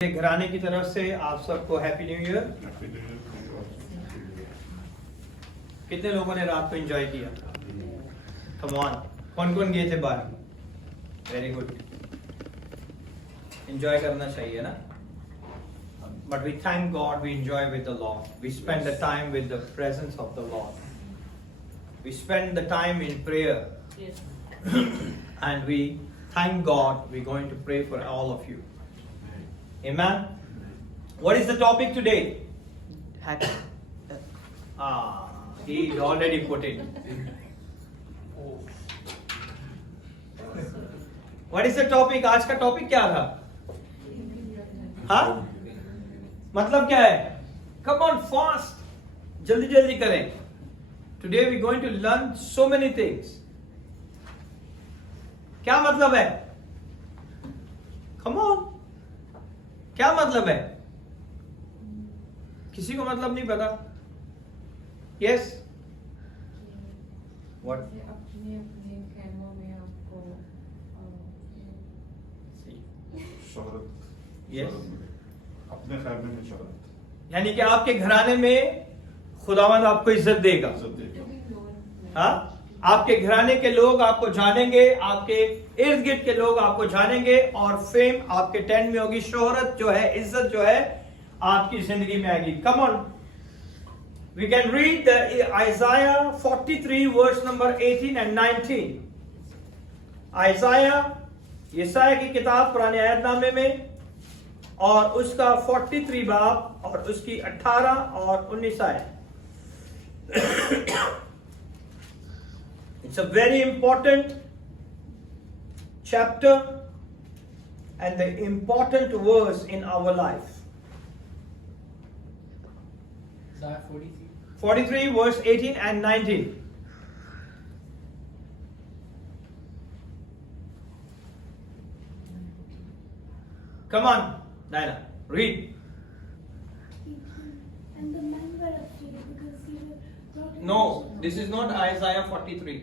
घराने की तरफ से आप सबको हैप्पी न्यू ईयर। कितने लोगों ने रात को एंजॉय किया? कम ऑन, कौन कौन गए थे बाहर? वेरी गुड, एंजॉय करना चाहिए ना। But we thank God, we enjoy with the Lord, we spend the time with the presence of the Lord, we spend the time in prayer and we thank God. We're going to pray for all of you. Amen. What is the topic today? He already put it. What is the topic? आज का topic क्या था? हाँ? मतलब क्या है? Come on, fast. जल्दी जल्दी करें. Today we're going to learn so many things. क्या मतलब है? Come on. क्या मतलब है? किसी को मतलब नहीं पता? Yes. What? अपने अपने खैमों में आपको शोहरत। Yes. अपने खैमे में शोहरत। यानी कि आपके घराने में खुदावंद आपको इज्जत देगा। हाँ? आपके घराने के लोग आपको जानेंगे, आपके इर्द गिर्द के लोग आपको जानेंगे और फेम आपके टेंट में होगी। शोहरत जो है, इज्जत जो है आपकी जिंदगी में आएगी। Come on, we can read Isaiah 43 verse number 18 and 19। यशायाह की किताब पुराने अहदनामे में और उसका 43 बाब और उसकी 18 और 19 आयत। It's a very important chapter and the important verse in our life. Isaiah 43 verse 18 and 19. Come on, Naina, read. And the men were afraid because they were brought in. No, this is not Isaiah 43.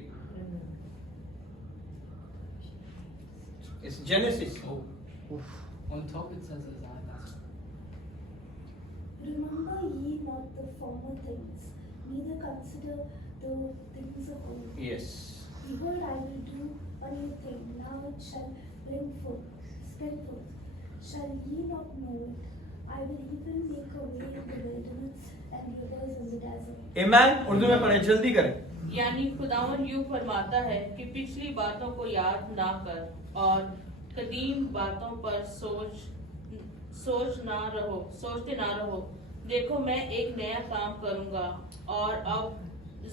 It's Genesis. Oh, on top it says Isaiah. Remember ye not the former things, neither consider the things of old. Yes. Behold, I will do a new thing, now it shall spring forth. Shall ye not know it? I will even make a way in the wilderness and rivers in the desert. Amen. Urdu में पढ़े, जल्दी करें। यानी खुदावन यूं फरमाता है कि पिछली बातों को याद ना कर और कदीम बातों पर सोचते ना रहो। देखो मैं एक नया काम करूंगा और अब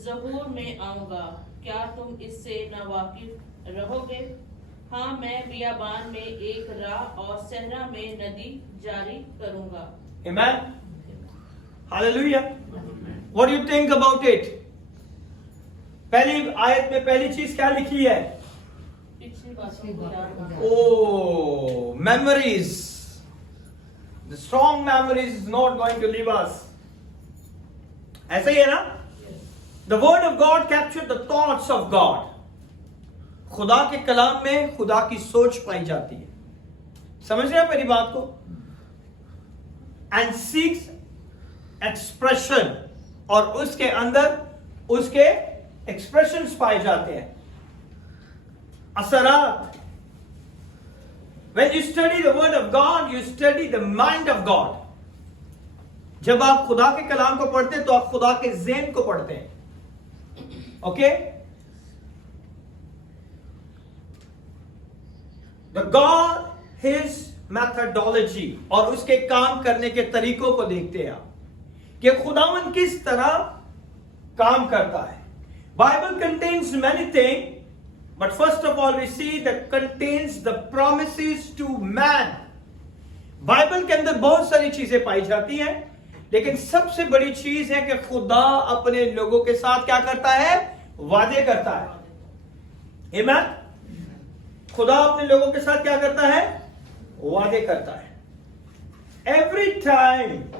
ज़हूर में आऊंगा, क्या तुम इससे नावाकिफ रहोगे? हाँ, मैं बियाबान में एक राह और सहरा में नदी जारी करूंगा। Amen. Hallelujah. What do you think about it? पहली आयत में पहली चीज क्या लिखी है? पिछली बातों को याद ना Oh, memories. The strong memories is not going to leave us. ऐसा ही है ना? The word of God captured the thoughts of God. खुदा के कलाम में खुदा की सोच पाई जाती है। समझ रहे हैं मेरी बात को? And seeks expression, और उसके अंदर उसके expressions पाए जाते हैं, असरात। When you study the word of God, you study the mind of God. जब आप खुदा के कलाम को पढ़ते हैं तो आप खुदा के ज़हन को पढ़ते हैं। Okay? The God, His methodology, और उसके काम करने के तरीकों को देखते हैं आप कि खुदावन किस तरह काम करता है। Bible contains many things, but first of all we see that contains the promises to man. Bible के अंदर बहुत सारी चीजें पाई जाती हैं, लेकिन सबसे बड़ी चीज है कि खुदा अपने लोगों के साथ क्या करता है? वादे करता है। आमीन। खुदा अपने लोगों के साथ क्या करता है? वादे करता है। Every time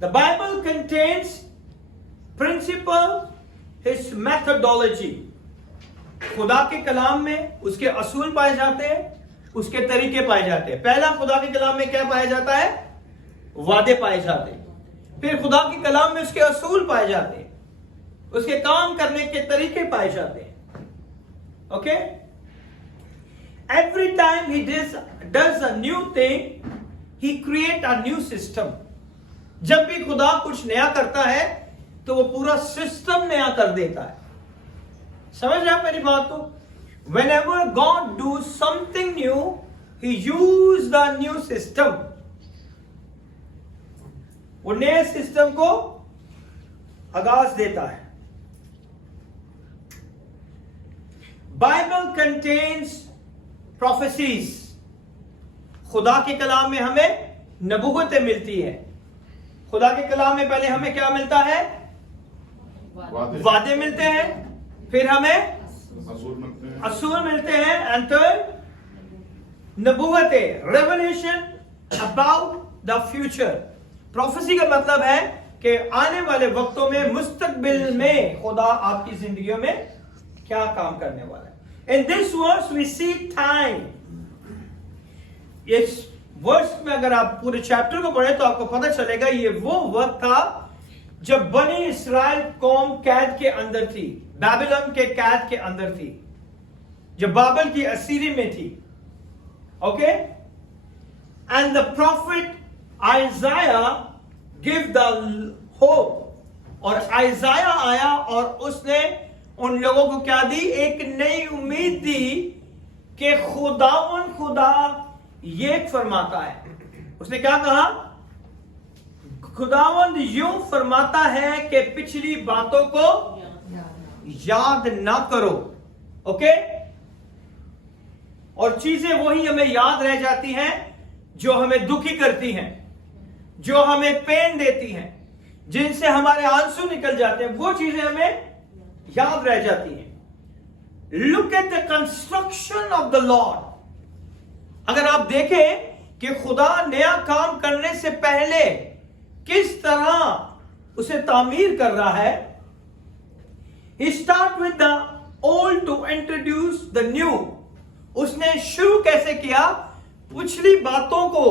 the Bible contains principle, His methodology. खुदा के कलाम में उसके असूल पाए जाते हैं, उसके तरीके पाए जाते हैं। पहला, खुदा के कलाम में क्या पाया जाता है? वादे पाए जाते हैं। फिर खुदा के कलाम में उसके असूल पाए जाते हैं, उसके काम करने के तरीके पाए जाते हैं। Okay, every time he does a new thing, he create a new system. जब भी खुदा कुछ नया करता है तो वो पूरा सिस्टम नया कर देता है। समझ रहे आप मेरी बात को? Whenever God do something new, He use the new system. वो नए सिस्टम को आगाज देता है। Bible contains prophecies. खुदा के कलाम में हमें नबूवतें मिलती है। खुदा के कलाम में पहले हमें क्या मिलता है? वादे मिलते हैं, फिर हमें असूल मिलते हैं, एंड थर्ड नबूवतें, revelation about the future. Prophecy का मतलब है कि आने वाले वक्तों में, मुस्तकबिल में खुदा आपकी जिंदगियों में क्या काम करने वाला है। In this verse we see time. इस वर्ष में अगर आप पूरे चैप्टर को पढ़े तो आपको पता चलेगा ये वो वक्त था जब बनी इस्राएल कौम कैद के अंदर थी, बाबिलोन के कैद के अंदर थी, जब बाबल की असीरी में थी। Okay, and the profit आइजाया give the hope. और आइजाया आया और उसने उन लोगों को क्या दी? एक नई उम्मीद दी कि खुदा ये फरमाता है। उसने क्या कहा? खुदावंद यूं फरमाता है कि पिछली बातों को याद ना करो। ओके, और चीजें वही हमें याद रह जाती हैं जो हमें दुखी करती हैं, जो हमें पेन देती हैं, जिनसे हमारे आंसू निकल जाते हैं, वो चीजें हमें याद रह जाती हैं। Look at the construction of the Lord. अगर आप देखें कि खुदा नया काम करने से पहले किस तरह उसे तामीर कर रहा है। He start with the old to introduce the new. उसने शुरू कैसे किया? पिछली बातों को,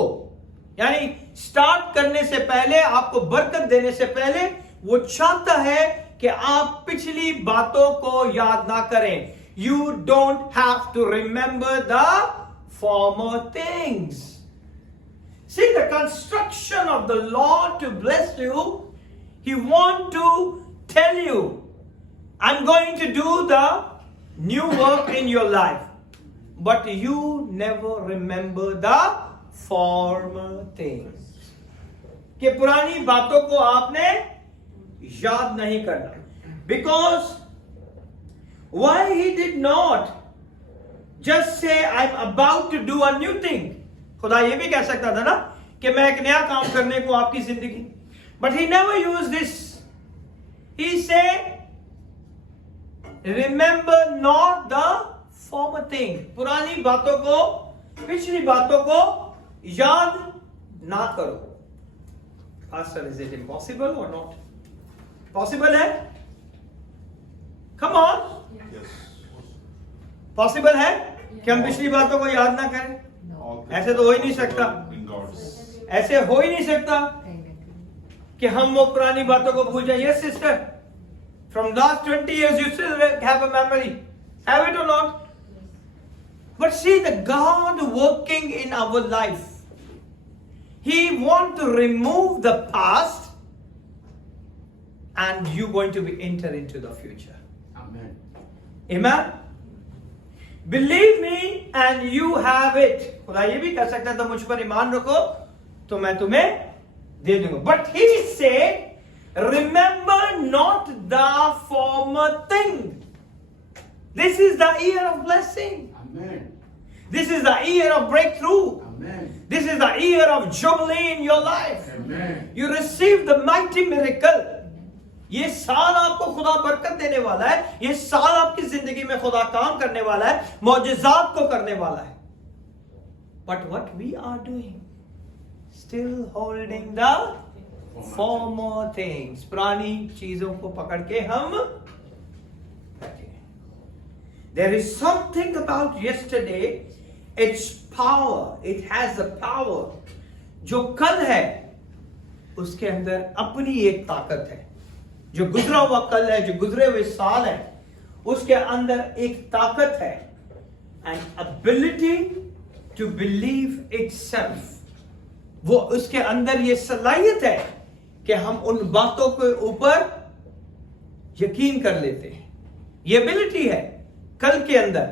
यानी स्टार्ट करने से पहले, आपको बरकत देने से पहले वो चाहता है कि आप पिछली बातों को याद ना करें। You don't have to remember the former things. See the construction of the Lord to bless you. He want to tell you, I'm going to do the new work in your life. But you never remember the former things. कि पुरानी बातों को आपने याद नहीं करना। Because why he did not just say I'm about to do a new thing. खुदा ये भी कह सकता था ना कि मैं एक नया काम करने को आपकी जिंदगी, but he never used this. He said remember not the former thing. पुरानी बातों को, पिछली बातों को याद ना करो। Pastor, is it impossible or not? Possible है? Come on. Yes. Possible है कि हम पिछली बातों को याद ना करें? ऐसे तो हो ही नहीं सकता। ऐसे हो ही नहीं सकता कि हम वो पुरानी बातों को भूल जाए। Yes, sister. From last 20 years, you still have a memory. Have it or not? But see, the God working in our life, He want to remove the past, and you going to be enter into the future. Amen. Amen. Believe me and you have it. खुदा ये भी कह सकता है तो मुझ पर ईमान रखो तो मैं तुम्हें दे दूंगा। But he said, remember not the former thing. This is the year of blessing. Amen. This is the year of breakthrough. Amen. This is the year of jubilee in your life. Amen. You receive the mighty miracle. ये साल आपको खुदा बरकत देने वाला है। ये साल आपकी जिंदगी में खुदा काम करने वाला है, मौजज़ात को करने वाला है। But what we are doing, still holding the former things. पुरानी चीजों को पकड़ के हम बैठे हैं। There is something about yesterday, its power, it has the power. जो कल है उसके अंदर अपनी एक ताकत है. जो गुजरा हुआ कल है, जो गुजरे हुए साल है, उसके अंदर एक ताकत है. An ability to believe itself. वो उसके अंदर ये सलाहियत है कि हम उन बातों के ऊपर यकीन कर लेते हैं. ये एबिलिटी है कल के अंदर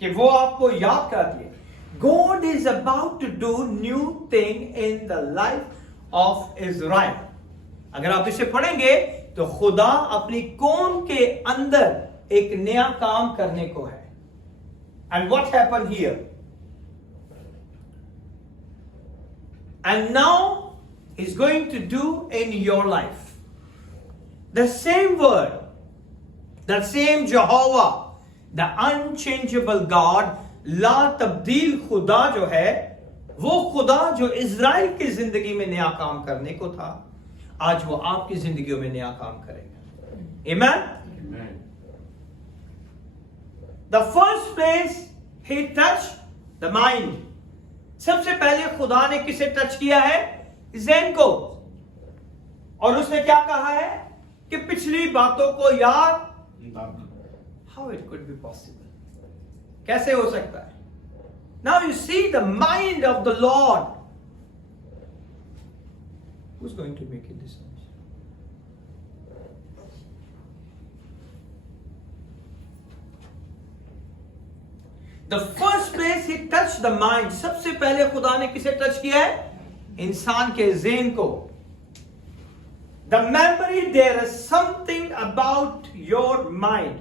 कि वो आपको याद कराती है. God is about to do new thing in the life of Israel. अगर आप इसे पढ़ेंगे तो खुदा अपनी कौम के अंदर एक नया काम करने को है. And what happened here? And now he's going to do in your life. The same word, the same Jehovah, the unchangeable God, ला तब्दील खुदा जो है, वो खुदा जो इज़राइल की जिंदगी में नया काम करने को था, आज वो आपकी जिंदगियों में नया काम करेगा. Amen? Amen. The first place he touched the mind. सबसे पहले खुदा ने किसे टच किया है? ज़हन को. और उसने क्या कहा है कि पिछली बातों को याद. How it could be possible? कैसे हो सकता है? Now you see the mind of the Lord. Who's going to make it this much? The first place he touched the mind. सबसे पहले खुदा ने किसे टच किया है? इंसान के ज़हन को. The memory, there is something about your mind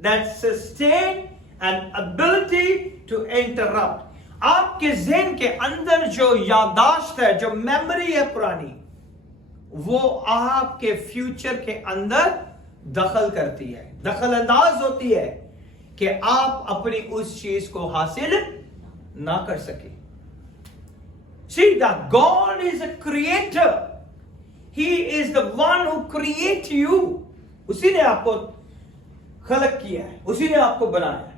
that sustain an ability to interrupt. आपके ज़हन के अंदर जो यादाश्त है, जो मेमोरी है पुरानी, वो आपके फ्यूचर के अंदर दखल करती है, दखल अंदाज होती है कि आप अपनी उस चीज को हासिल ना कर सके. See, that God is a creator. He is the one who creates you. उसी ने आपको खलक किया है, उसी ने आपको बनाया है.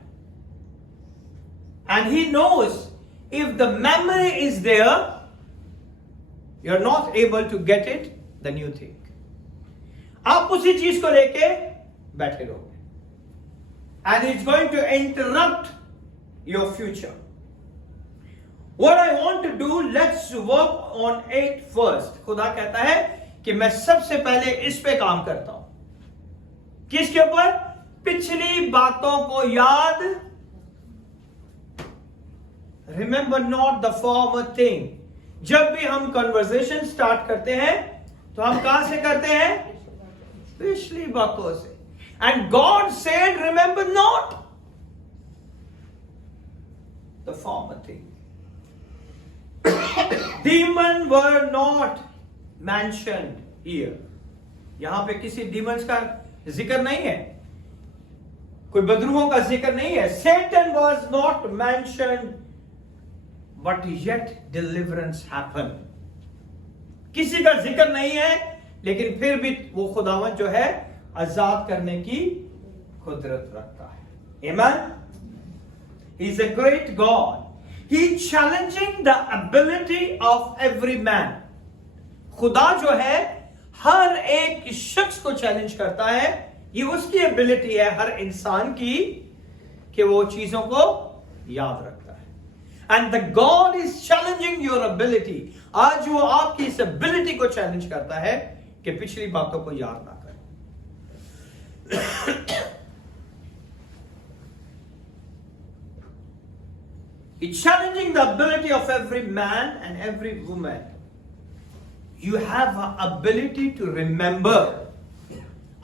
And he knows if the memory is there, you're not able to get it, the new thing. आप उसी चीज को लेके बैठे रहोगे. And it's going to interrupt your future. What I want to do, let's work on it first. खुदा कहता है कि मैं सबसे पहले इस पे काम करता हूं. किसके ऊपर? पिछली बातों को याद. Remember not the former thing. जब भी हम कन्वर्सेशन स्टार्ट करते हैं तो हम कहां से करते हैं? पिछली बातों से. And God said, remember not the former thing. Demons were not mentioned here. यहां पे किसी demons का जिक्र नहीं है, कोई बदरूहों का जिक्र नहीं है. Satan was not mentioned, but yet deliverance happened. किसी का जिक्र नहीं है, लेकिन फिर भी वो खुदावंद जो है आजाद करने की कुदरत रखता है. Amen? He is a great God. He is challenging the ability of every man. खुदा जो है हर एक शख्स को चैलेंज करता है. ये उसकी एबिलिटी है हर इंसान की कि वो चीजों को याद रखता है. And the God is challenging your ability. आज वो आपकी इस एबिलिटी को चैलेंज करता है कि पिछली बातों को याद ना करें. It's challenging the ability of every man and every woman. You have an ability to remember.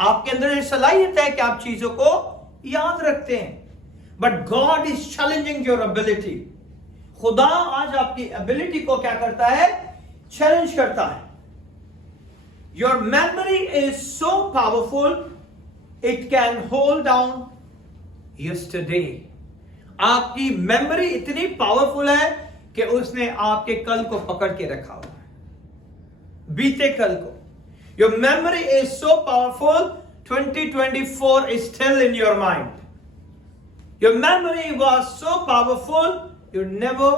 आपके अंदर ये सलाहियत है कि आप चीजों को याद रखते हैं. But God is challenging your ability. खुदा आज आपकी एबिलिटी को क्या करता है? चैलेंज करता है. Your memory is so powerful, it can hold down yesterday. आपकी मेमोरी इतनी पावरफुल है कि उसने आपके कल को पकड़ के रखा हुआ है, बीते कल को. Your memory is so powerful, 2024 is still in your mind. Your memory was so powerful, you never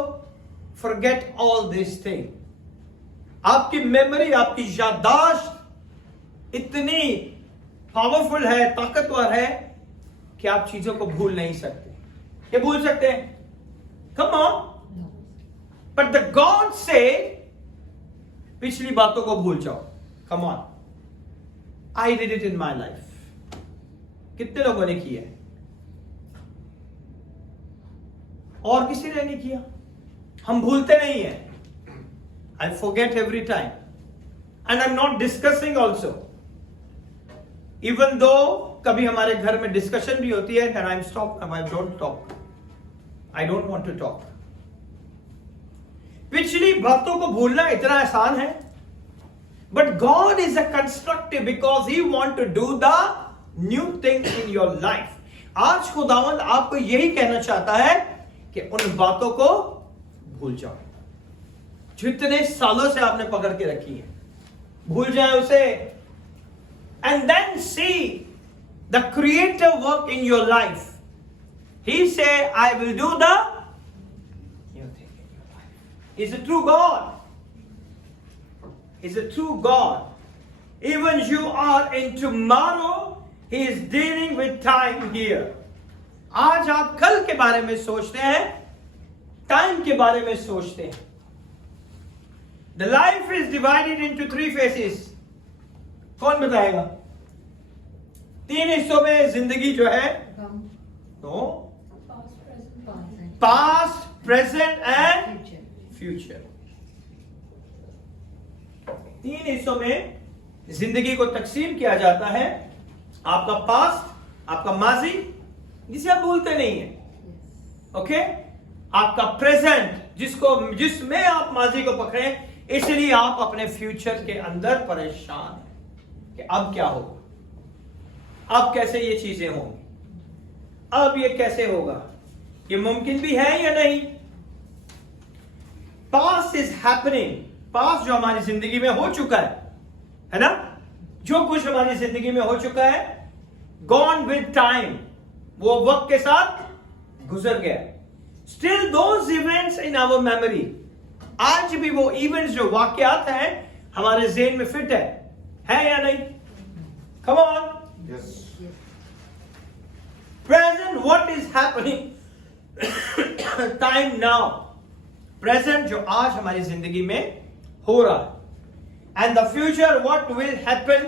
forget all these things. आपकी मेमोरी, आपकी याददाश्त इतनी पावरफुल है, ताकतवर है कि आप चीजों को भूल नहीं सकते. ये भूल सकते हैं? Come on. But the God said, पिछली बातों को भूल जाओ. Come on. I did it in my life. कितने लोगों ने किया है? और किसी ने नहीं किया. हम भूलते नहीं हैं. I forget every time. And I'm not discussing also. Even though कभी हमारे घर में डिस्कशन भी होती है, and I'm stop, I don't talk. I don't want to talk. पिछली बातों को भूलना इतना आसान है. But God is a constructive because He want to do the new thing in your life. आज खुदावंद आपको यही कहना चाहता है कि उन बातों को भूल जाओ जितने सालों से आपने पकड़ के रखी है. भूल जाए उसे. And then see the creative work in your life. He say, I will do the new thing in your life. He's a true God. He's a true God. Even you are in tomorrow, He is dealing with time here. आज आप कल के बारे में सोचते हैं, time के बारे में सोचते हैं. The life is divided into 3 phases. कौन बताएगा? 3 हिस्सों में जिंदगी जो है, no, past, present and future. 3 हिस्सों में जिंदगी को तकसीम किया जाता है. आपका पास्ट, आपका माजी, जिसे आप भूलते नहीं है, ओके, आपका प्रेजेंट, जिसमें आप माजी को पकड़े, इसलिए आप अपने फ्यूचर के अंदर परेशान हैं कि अब क्या होगा, अब कैसे ये चीजें होंगी, अब ये कैसे होगा, ये मुमकिन भी है या नहीं. Past is happening. पास्ट जो हमारी जिंदगी में हो चुका है ना, जो कुछ हमारी जिंदगी में हो चुका है, गॉन विद टाइम, वो वक्त के साथ गुजर गया. Still those events in our memory, आज भी वो इवेंट्स जो वाकयात हैं हमारे ज़हन में फिट है या नहीं? Come on. Yes. Present, what is happening? Time now. Present जो आज हमारी जिंदगी में हो रहा है. And the future, what will happen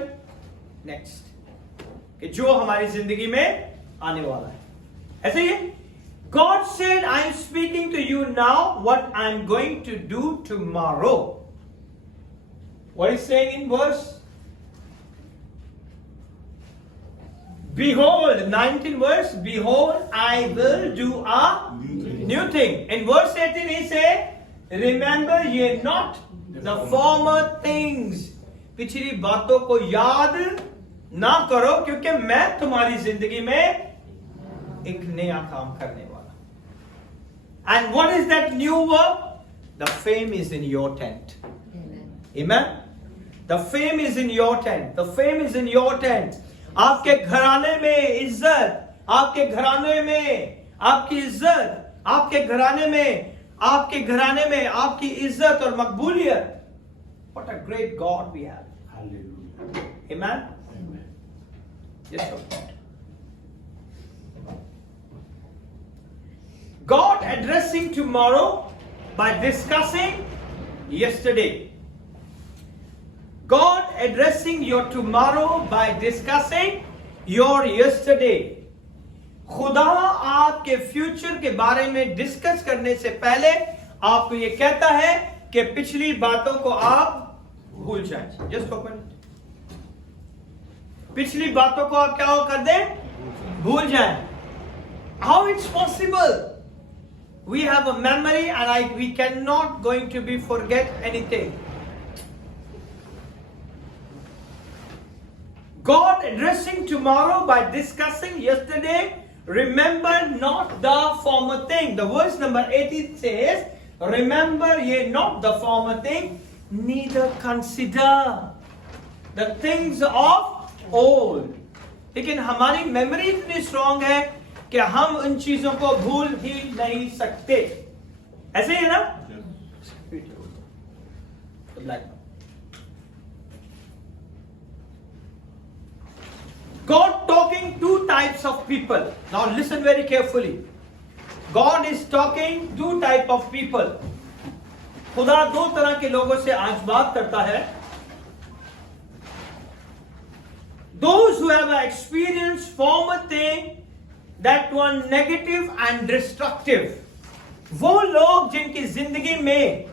next? कि जो हमारी जिंदगी में आने वाला है. ऐसे ही God said, I am speaking to you now what I am going to do tomorrow. What is saying in verse? Behold, 19th verse, behold, I will do a new thing. In verse 18 he said, remember ye not the former things. पिछली बातों को याद ना करो क्योंकि मैं तुम्हारी जिंदगी में एक नया काम करने वाला. And what is that new work? The fame is in your tent. Amen. The fame is in your tent. The fame is in your tent. आपके घराने में इज्जत, आपके घराने में आपकी इज्जत, आपके घराने में आपकी इज्जत और मकबूलियत. What a great God we have. Hallelujah. Amen. Amen. Yes, Lord. God addressing tomorrow by discussing yesterday. God addressing your tomorrow by discussing your yesterday. खुदा आपके फ्यूचर के बारे में डिस्कस करने से पहले आपको ये कहता है कि पिछली बातों को आप भूल जाएं. Just open. पिछली बातों को आप क्या कर दें? भूल जाएं. How it's possible? We have a memory and we cannot going to be forget anything. God addressing tomorrow by discussing yesterday, remember not the former thing. The verse number 18 says, remember ye not the former thing, neither consider the things of old. लेकिन हमारी memory इतनी strong है, कि हम उन चीजों को भूल ही नहीं सकते। ऐसे ही है ना? God talking two types of people. Now listen very carefully. God is talking two type of people. खुदा दो तरह के लोगों से आज बात करता है। Those who have experienced former thing that were negative and destructive. वो लोग जिनकी जिंदगी में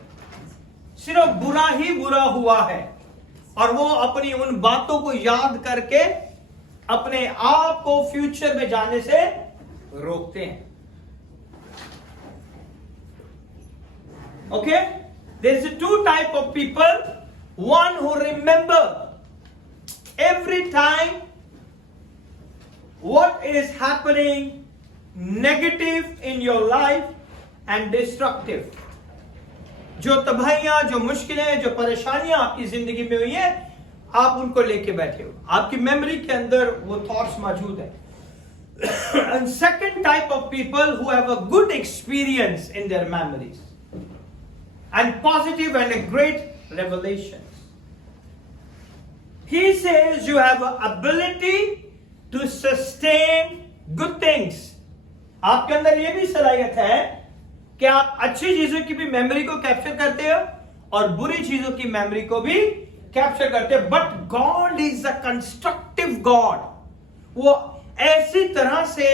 सिर्फ बुरा ही बुरा हुआ है और वो अपनी उन बातों को याद करके अपने आप को फ्यूचर में जाने से रोकते हैं। Okay? There is a two type of people. One who remember every time what is happening negative in your life and destructive. जो तबाहियां, जो मुश्किलें, जो परेशानियां आपकी जिंदगी में हुई है, आप उनको लेके बैठे हो, आपकी मेमोरी के अंदर वो थॉट्स मौजूद है। And second type of people who have a good experience in their memories and positive and a great revelations. He says you have an ability to sustain good things. आपके अंदर ये भी सलाहियत है कि आप अच्छी चीजों की भी मेमोरी को कैप्चर करते हो और बुरी चीजों की मेमोरी को भी कैप्चर करते हो। But God is a constructive God. वो ऐसी तरह से,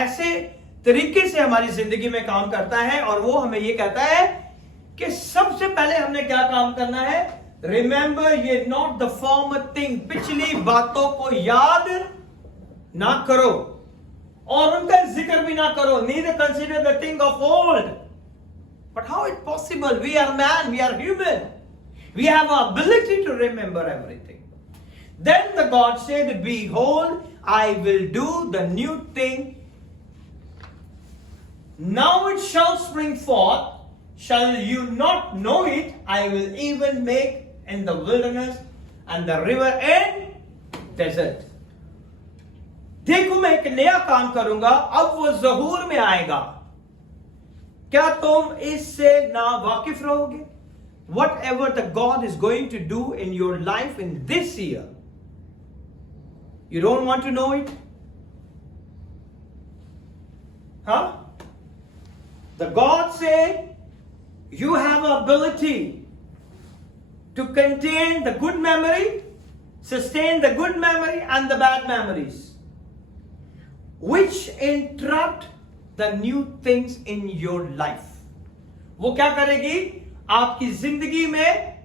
ऐसे तरीके से हमारी जिंदगी में काम करता है और वो हमें ये कहता है कि सबसे पहले हमने क्या काम करना है? Remember ye not the former thing. पिछली बातों को याद ना करो और उनका जिक्र भी ना करो। Neither consider the thing of old. But how it possible? We are man, we are human, we have ability to remember everything. Then the God said, behold, I will do the new thing. Now it shall spring forth. Shall you not know it? I will even make in the wilderness and the river and desert. देखो मैं एक नया काम करूंगा, अब वो ज़हूर में आएगा। क्या तुम इससे ना वाकिफ रहोगे? Whatever the God is going to do in your life in this year, you don't want to know it? Huh? The God said, you have ability to contain the good memory, sustain the good memory and the bad memories, which interrupt the new things in your life. वो क्या करेगी? आपकी जिंदगी में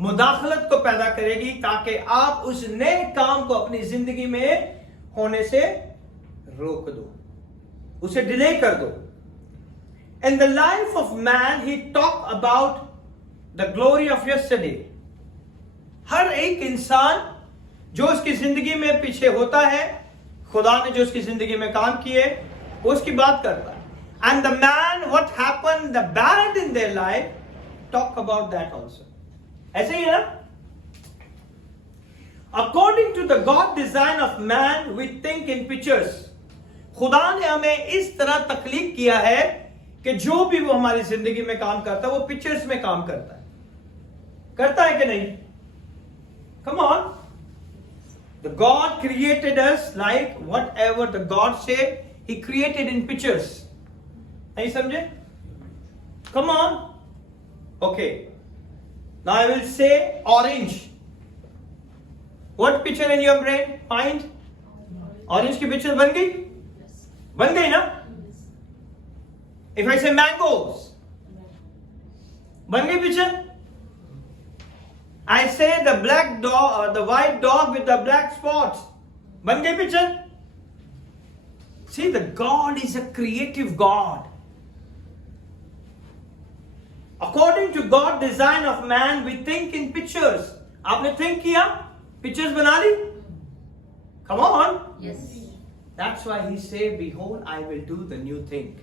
मुदाखलत को पैदा करेगी ताकि आप उस नए काम को अपनी जिंदगी में होने से रोक दो, उसे डिले कर दो। In the life of man, he talked about the glory of yesterday. हर एक इंसान जो उसकी जिंदगी में पीछे होता है, खुदा ने जो उसकी जिंदगी में काम किए, वो उसकी बात करता है। And the man, what happened, the bad in their life, talk about that also. ऐसे ही है ना? According to the God design of man, we think in pictures. खुदा ने हमें इस तरह तख्लीक किया है कि जो भी वो हमारी जिंदगी में काम करता है वो पिक्चर्स में काम करता है कि नहीं? Come on. The God created us like whatever the God said, He created in pictures. नहीं समझे? Come on. Okay. Now I will say orange. What picture in your brain? Mind? Orange की picture बन गई? बन गई ना? If I say mangoes, बन गई picture? I say the black dog or the white dog with the black spots, बन गई picture? See, the God is a creative God. According to God design of man, we think in pictures. आपने think किया? Pictures बना ली? Come on. Yes. That's why he say, behold, I will do the new thing.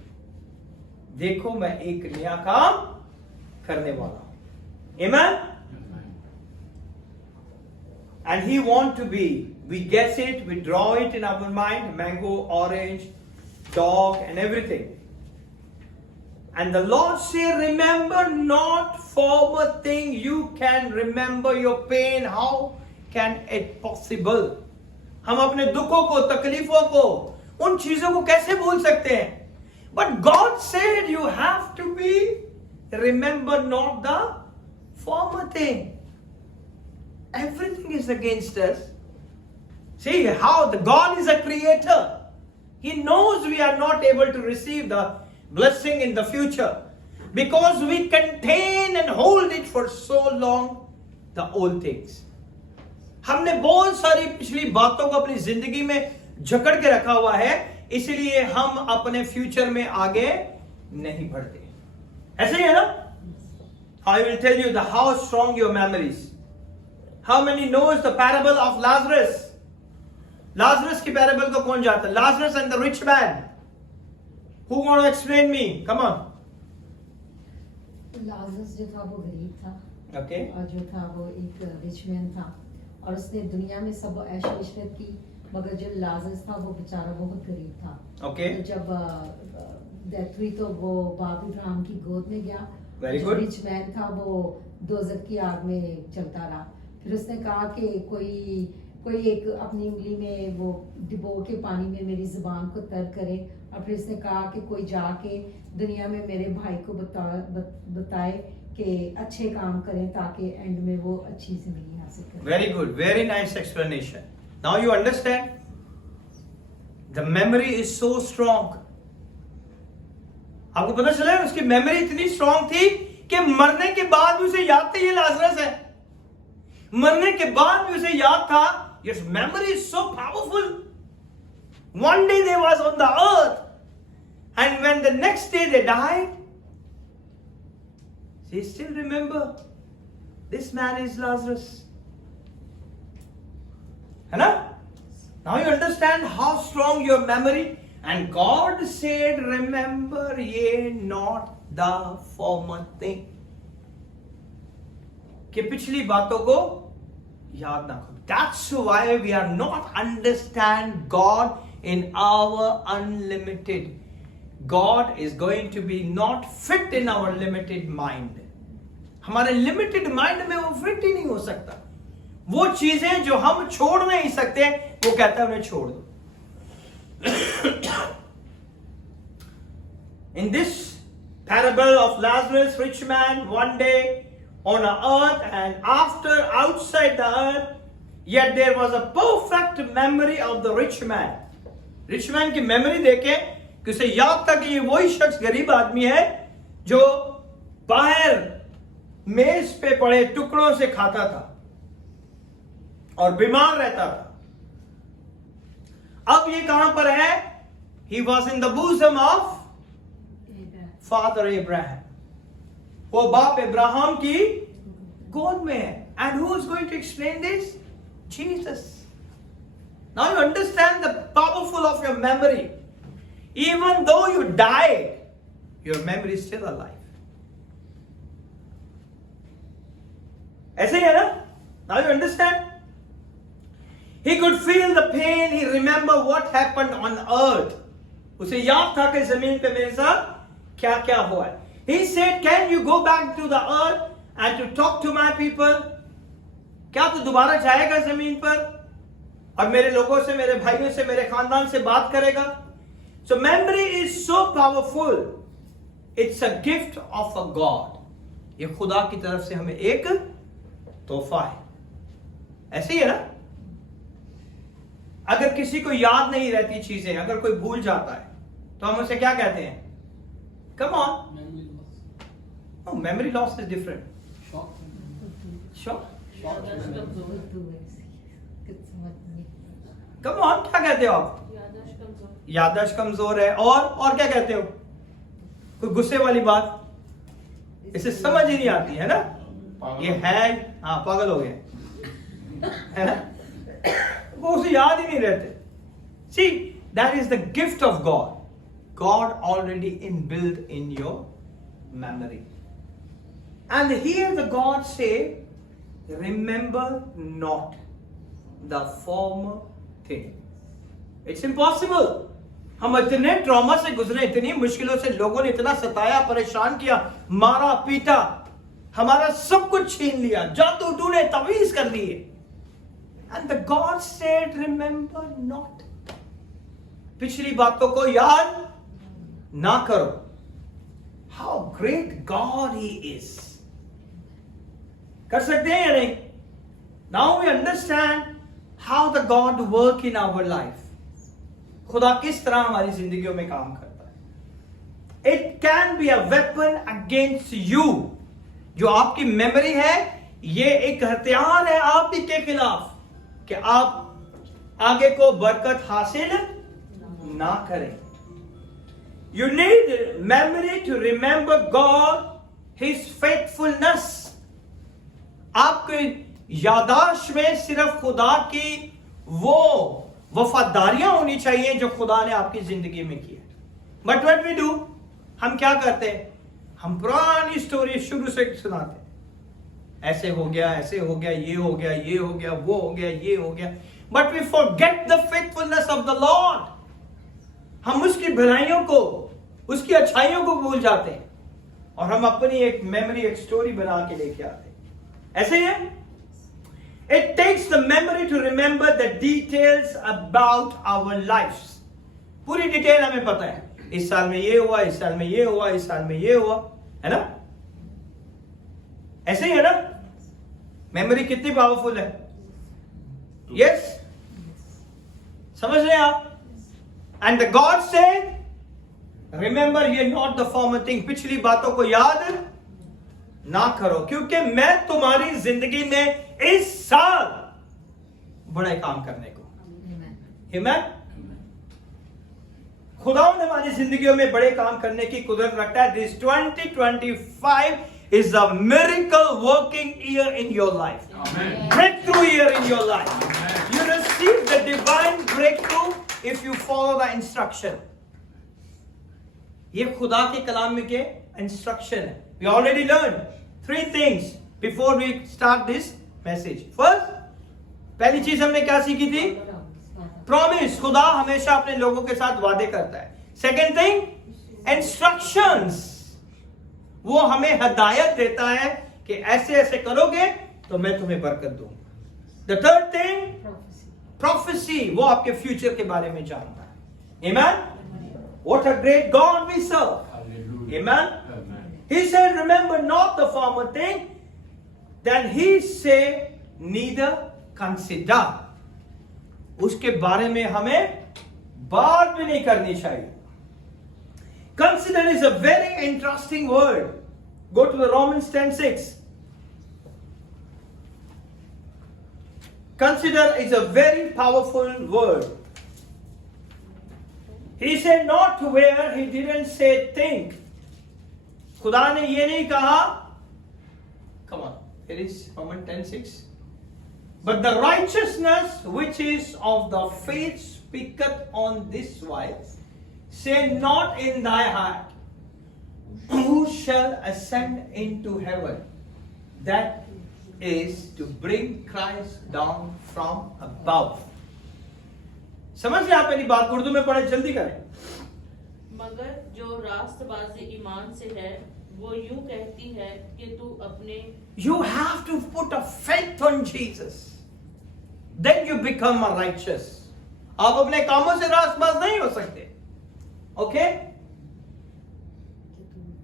देखो मैं एक नया काम करने वाला हूं। Amen? And he want to be, we guess it, we draw it in our mind, mango, orange, dog and everything. And the Lord said, remember not former thing. You can remember your pain. How can it possible? हम अपने दुखों को, तकलीफों को, उन चीजों को कैसे भूल सकते हैं? But God said you have to be, remember not the former thing. Everything is against us. See how the God is a creator. He knows we are not able to receive the blessing in the future because we contain and hold it for so long, the old things. हमने बहुत सारी पिछली बातों को अपनी जिंदगी में जकड़ के रखा हुआ है, इसलिए हम अपने फ्यूचर में आगे नहीं बढ़ते. ऐसे ही है ना? I will tell you how strong your memories. How many knows the parable of Lazarus? Lazarus की parable को कौन जानता है? Lazarus and the rich man. Who want to explain me? Come on. Lazarus जो था वो गरीब था. Okay. और जो था वो एक रिच मैन था और उसने दुनिया में सब ऐश इशरत की, मगर जो लाजरस था वो बेचारा बहुत गरीब था. Okay. तो जब डेथ हुई तो वो बाप इब्राहिम की गोद में गया. Very जो good. रिच मैन था वो दोजख की आग में चलता रहा. फिर उसने कहा कि कोई एक अपनी उंगली में वो डिबो के पानी में मेरी जुबान को तर करे, और फिर उसने कहा कि कोई जाके दुनिया में मेरे भाई को बताए कि अच्छे काम करें ताकि एंड में वो अच्छी जिंदगी हासिल करें. Very good. Very nice explanation. Now you understand? The memory is so strong. आपको पता चला उसकी मेमोरी इतनी स्ट्रांग थी कि मरने के बाद भी उसे याद था ये लाजरस है. मरने के बाद भी उसे याद था. His memory is so powerful. One day they was on the earth, and when the next day they died, they still remember this man is Lazarus. है ना? Now you understand how strong your memory. And God said, remember ye not the former thing. कि पिछली बातों को याद ना करो. That's why we are not understand God in our unlimited. God is going to be not fit in our limited mind. हमारे limited mind में वो fit ही नहीं हो सकता. वो चीजें जो हम छोड़ नहीं सकते, वो कहता है उन्हें छोड़ दो. In this parable of Lazarus, rich man, one day on a earth, and after outside the earth, yet there was a perfect memory of the rich man. Rich man की memory देखे कि उसे याद था कि ये वही शख्स गरीब आदमी है जो बाहर मेज पे पड़े टुकड़ों से खाता था और बीमार रहता था. अब ये कहां पर है? He was in the bosom of Father Abraham. वो बाप इब्राहिम की गोद में है. And who is going to explain this? Jesus. Now you understand the powerful of your memory. Even though you died, your memory is still alive. ऐसे ही है ना? Now you understand? He could feel the pain. He remembered what happened on earth. उसे याद था कि जमीन पे मेरे साथ क्या क्या हुआ. He said, "Can you go back to the earth and to talk to my people?" क्या तू दोबारा जाएगा जमीन पर और मेरे लोगों से, मेरे भाइयों से, मेरे खानदान से बात करेगा? So memory is so powerful. It's a gift of a God. ये खुदा की तरफ से हमें एक तोहफा है. ऐसे ही है ना? अगर किसी को याद नहीं रहती चीजें, अगर कोई भूल जाता है, तो हम उसे क्या कहते हैं? Come on. Memory loss. No, memory loss is different. Shock. Sure. याददाश्त कमजोर. Come on, क्या कहते हो आप? याददाश्त कमजोर. याददाश्त कमजोर है. और क्या कहते हो? कोई गुस्से वाली बात इसे समझ ही नहीं आती है ना? ये है, हाँ, पागल हो गए, है ना? वो उसे याद ही नहीं रहते. See, that is the gift of God. God already inbuilt in your memory. And here the God say, remember not the former thing. It's impossible. हम इतने ट्रॉमा से गुजरे, इतनी मुश्किलों से, लोगों ने इतना सताया, परेशान किया, मारा पीटा, हमारा सब कुछ छीन लिया, जादू टूने तवीज कर दिए। And the God said remember not, पिछली बातों को याद ना करो। How great God he is. कर सकते हैं या नहीं? Now we understand how the God work in our life. खुदा किस तरह हमारी जिंदगियों में काम करता है। It can be a weapon against you. जो आपकी मेमोरी है, ये एक हथियार है आप ही के खिलाफ कि आप आगे को बरकत हासिल ना करें। You need memory to remember God, his faithfulness. आपके यादाश्त में सिर्फ खुदा की वो वफादारियां होनी चाहिए जो खुदा ने आपकी जिंदगी में की है। बट व्हाट वी डू, हम क्या करते हैं? हम पुरानी स्टोरी शुरू से सुनाते हैं, ऐसे हो गया, ऐसे हो गया, ये हो गया, ये हो गया, वो हो गया, ये हो गया। But we forget the faithfulness of the Lord. हम उसकी भलाइयों को, उसकी अच्छाइयों को भूल जाते हैं और हम अपनी एक मेमोरी, एक स्टोरी बना के लेके आते हैं। ऐसे ही है। It takes the memory to remember the details about our lives. पूरी डिटेल हमें पता है, इस साल में ये हुआ, इस साल में ये हुआ, इस साल में ये हुआ, है ना? ऐसे ही है ना? मेमोरी कितनी पावरफुल है? यस, समझ रहे हैं आप? And the God said remember ye not the former thing. पिछली बातों को याद ना करो, क्योंकि मैं तुम्हारी जिंदगी में इस साल बड़े काम करने को। आमीन। खुदा ने हमारी जिंदगियों में बड़े काम करने की कुदरत रखता है। This 2025 is a miracle working year in your life. Amen. Breakthrough year in your life. You receive the divine breakthrough if you follow the instruction. ये खुदा के कलाम में के इंस्ट्रक्शन है। We already learned 3 things before we start this message. First, पहली चीज हमने क्या सीखी थी? प्रॉमिस। खुदा हमेशा अपने लोगों के साथ वादे करता है। Second thing, instructions. वो हमें हिदायत देता है कि ऐसे ऐसे करोगे तो मैं तुम्हें बरकत दूंगा। The third thing, prophecy. वो आपके फ्यूचर के बारे में जानता है। आमीन। What a great God we serve. Amen. He said, remember not the former thing. Then he said, neither consider. उसके बारे में हमें बात भी नहीं करनी चाहिए। Consider is a very interesting word. Go to the Romans 10:6. Consider is a very powerful word. He said not where, he didn't say think. खुदा ने ये नहीं कहा, come on, it is Romans 10:6. But the righteousness which is of the faith speaketh on this wise, say not in thy heart, who shall ascend into heaven? That is to bring Christ down from above. समझ रहे आप मेरी बात? उर्दू में पढ़े, जल्दी करें। मगर जो रास्तबाजी ईमान से है वो यूं कहती है कि तू अपने You have to put a faith on Jesus. Then you become a righteous. आप अपने कामों से रास्तबाज नहीं हो सकते। Okay?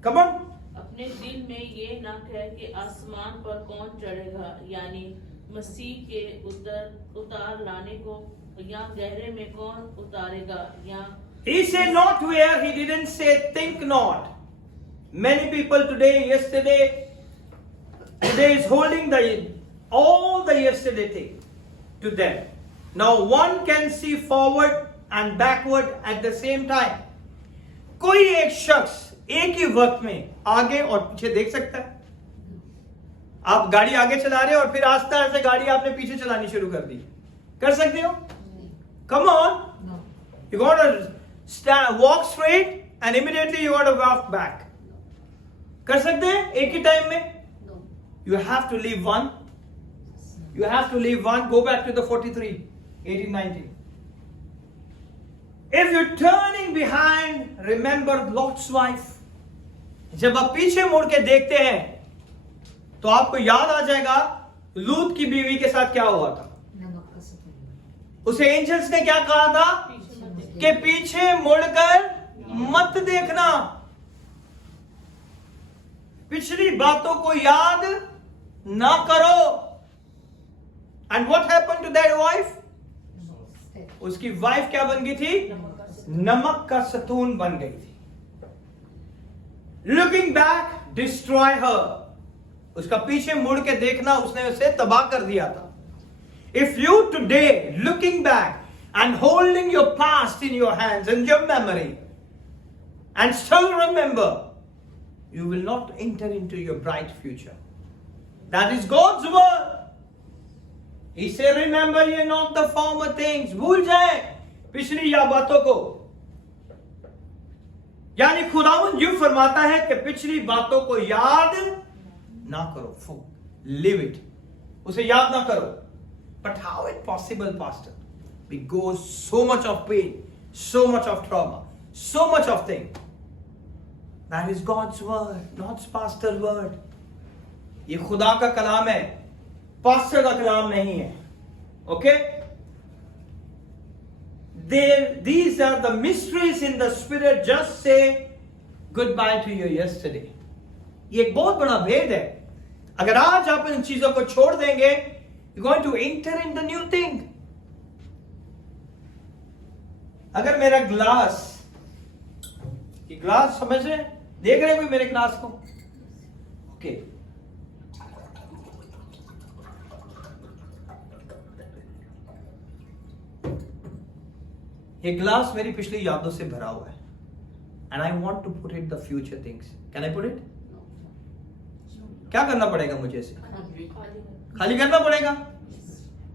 Come on. अपने दिल में ये न कह कि आसमान पर कौन चढ़ेगा, यानी मसीह के उतार लाने को, या गहरे में कौन उतारेगा, या He said not where, he didn't say think not. Many people today is holding all the yesterday thing to them. Now one can see forward and backward at the same time. कोई एक शख्स एक ही वक्त में आगे और पीछे देख सकता है? आप गाड़ी आगे चला रहे हो और फिर आस्ते आस्ते गाड़ी आपने पीछे चलानी शुरू कर दी, कर सकते हो? Come on. No. You got to walk straight and immediately you got to walk back. कर सकते हैं एक ही टाइम में? No. You have to leave one. You have to leave one. Go back to the 43, 18, 19. If you're turning behind, remember Lot's wife. जब आप पीछे मुड़ के देखते हैं तो आपको याद आ जाएगा लूत की बीवी के साथ क्या हुआ था. नमक का सफेद उसे एंजल्स ने क्या कहा था कि पीछे मुड़कर मत देखना. पिछली बातों को याद ना करो. And what happened to that wife? उसकी वाइफ क्या बन गई थी? नमक का सतून बन गई थी. लुकिंग बैक डिस्ट्रॉय हर. उसका पीछे मुड़ के देखना उसने उसे तबाह कर दिया था. If you today looking back and holding your past in your hands in your memory and still remember, you will not enter into your bright future. That is God's word. He said, remember ye not the former things. भूल जाए पिछली या बातों को. यानी खुदावंद यूं फरमाता है कि पिछली बातों को याद ना करो. Leave it. उसे याद ना करो. But how it possible, pastor? Because so much of pain, so much of trauma, so much of things. That is God's word, not pastor's word. ये खुदा का कलाम है, पास्टर का कलाम नहीं है. Okay? These are the mysteries in the spirit. Just say goodbye to you yesterday. ये एक बहुत बड़ा भेद है. अगर आज आप इन चीजों को छोड़ देंगे, you're going to enter in the new thing. अगर मेरा ग्लास, ये ग्लास समझ रहे हैं? देख रहे हैं कोई मेरे ग्लास को? ओके. ये ग्लास मेरी पिछली यादों से भरा हुआ है. And I want to put it the future things. Can I put it? क्या करना पड़ेगा मुझे इसे? खाली करना पड़ेगा,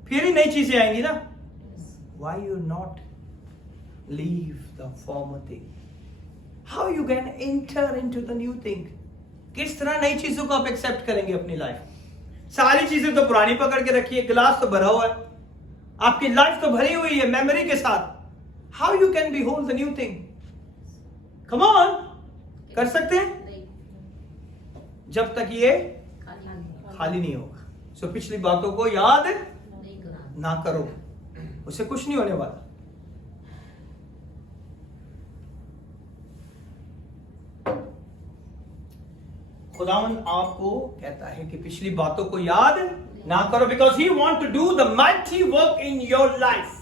फिर ही नई चीजें आएंगी ना. Why you not leave the former thing? How you can enter into the new thing? किस तरह नई चीजों को आप एक्सेप्ट करेंगे अपनी लाइफ? सारी चीजें तो पुरानी पकड़ के रखी है. गिलास तो भरा हुआ है, आपकी लाइफ तो भरी हुई है मेमोरी के साथ. How you can behold the new thing? Come on, कर सकते हैं जब तक ये खाली नहीं होगा. सो पिछली बातों को याद ना करो, उससे कुछ नहीं होने वाला. खुदावंद आपको कहता है कि पिछली बातों को याद ना करो, because he want to do the mighty work in your life.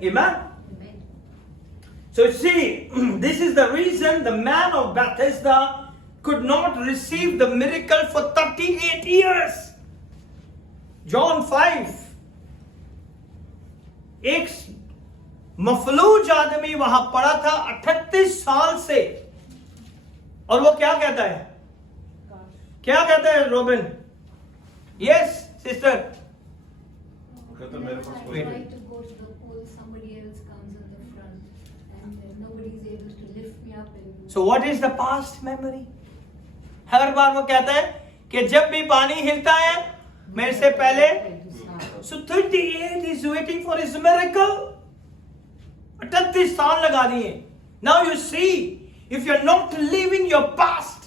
Amen. So see, this is the reason the man of Bethesda could not receive the miracle for 38 years. John 5. एक मफलूज आदमी वहां पड़ा था 38 साल से, और वो क्या कहता है? क्या कहता है रोबिन? Yes sister. कहते मेरे पास कोई Try to go to the pool, somebody else comes in the front, and nobody is able to lift me up. So what is the past memory? हर बार वो कहता है कि जब भी पानी हिलता है मेरे से पहले. So 38 is waiting for his miracle. 38 साल लगा दिए. Now you see, if you're not living your past,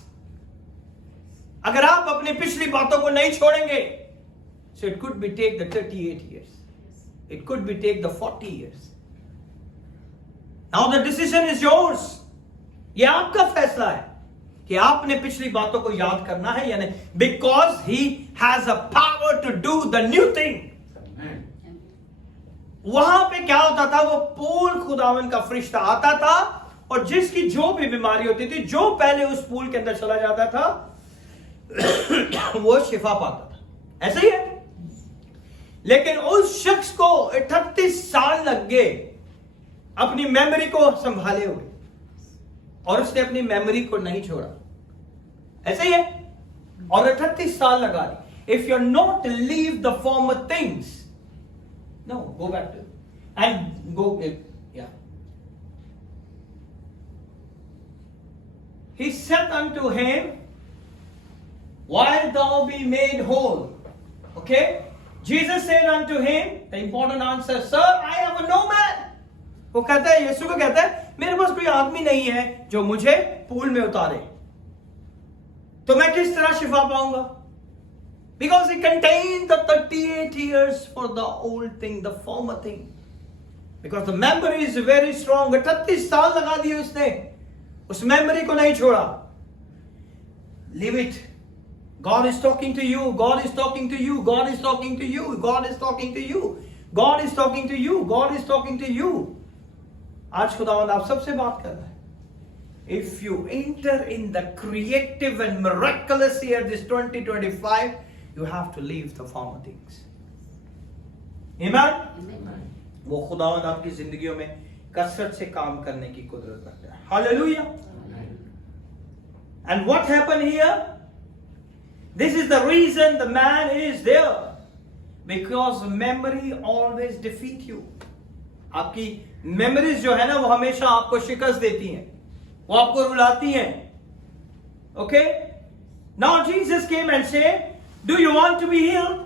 अगर आप अपनी पिछली बातों को नहीं छोड़ेंगे, so it could be take the 38 years. It could be take the 40 years. Now the decision is yours. ये आपका फैसला है कि आपने पिछली बातों को याद करना है या नहीं. Because he has a power to do the new thing. वहां पे क्या होता था? वो पूल खुदावन का फरिश्ता आता था, और जिसकी जो भी बीमारी होती थी, जो पहले उस पूल के अंदर चला जाता था वो शिफा पाता था. ऐसा ही है. लेकिन उस शख्स को 38 साल लग गए अपनी मेमोरी को संभाले हुए, और उसने अपनी मेमोरी को नहीं छोड़ा. ऐसा ही है. और 38 साल लगा दी. If you are not leave the former things, no, go back to and go. या he said unto him, while thou be made whole. Okay? Jesus said unto him, the important answer, sir, I am no man वो कहता है, यीशु को कहता है, मेरे पास कोई आदमी नहीं है जो मुझे पूल में उतारे, तो मैं किस तरह शिफा पाऊंगा? Because he contained the 38 years for the old thing, the former thing. Because the memory is very strong. 38 साल लगा दिए उसने, उस मेमोरी को नहीं छोड़ा. Leave it. God is talking to you. God is talking to you. God is talking to you. God is talking to you. God is talking to you. God is talking to you. आज खुदावंद आप सबसे बात कर रहा है. If you enter in the creative and miraculous year, this 2025, you have to leave the former things. Amen? वो खुदावंद आपकी जिंदगियों में कसरत से काम करने की कुदरत रखता है. Hallelujah. And what happened here? This is the reason the man is there. Because memory always defeat you. आपकी memories जो है ना, वो हमेशा आपको शिकस्त देती हैं, वो आपको रुलाती हैं. Okay? Now Jesus came and said, do you want to be healed?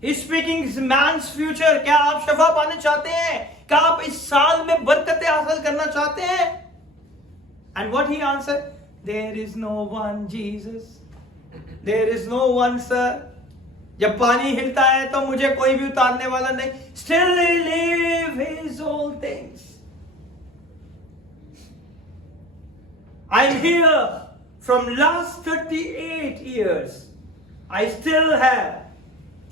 He's speaking man's future. क्या आप शफा पाने चाहते हैं? क्या आप इस साल में बरकतें हासिल करना चाहते हैं? And what he answered? There is no one, Jesus. There is no one, sir. जब पानी हिलता है तो मुझे कोई भी उतारने वाला नहीं. Still he live his old things. I'm here from last 38 years. I still have.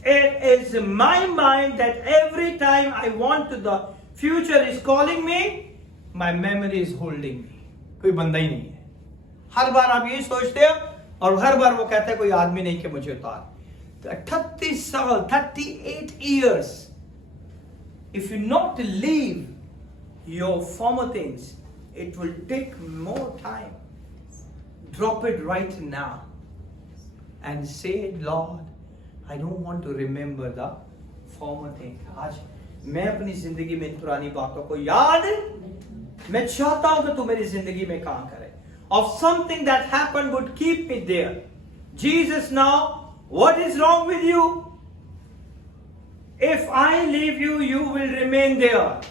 It is in my mind that every time I want to, the future is calling me, my memory is holding me. कोई बंदा ही नहीं है. हर बार आप यही सोचते हो और हर बार वो कहता है कोई आदमी नहीं कि मुझे उतार. तो 38 साल, 38 years, if you not leave your former things, it will take more time. Drop it right now and say, Lord, I don't want to remember the former thing. आज मैं अपनी जिंदगी में इन पुरानी बातों को याद, मैं चाहता हूं कि तू मेरी जिंदगी में काम करे. Of something that happened would keep me there. Jesus, now, what is wrong with you? If I leave you, you will remain there.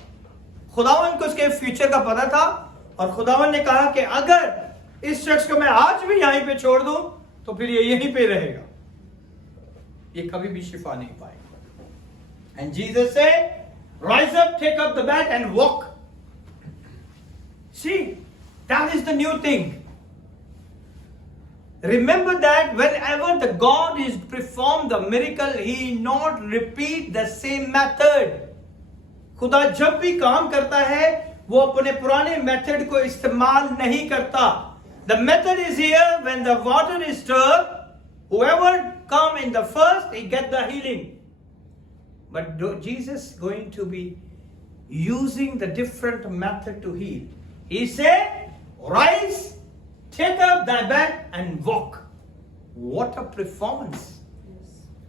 खुदावन को उसके फ्यूचर का पता था और खुदावन ने कहा कि अगर इस शख्स को मैं आज भी यहीं पे छोड़ दूं तो फिर ये यहीं पे रहेगा, ये कभी भी शिफा नहीं पाएगा. And Jesus said, rise up, take up the bed and walk. See, that is the new thing. Remember that whenever the God is perform the miracle, He not repeat the same method. खुदा जब भी काम करता है वो अपने पुराने method को इस्तेमाल नहीं करता. The method is here. When the water is stirred, whoever come in the first, he get the healing. But Jesus going to be using the different method to heal. He said, rise, take up thy bed and walk. What a performance.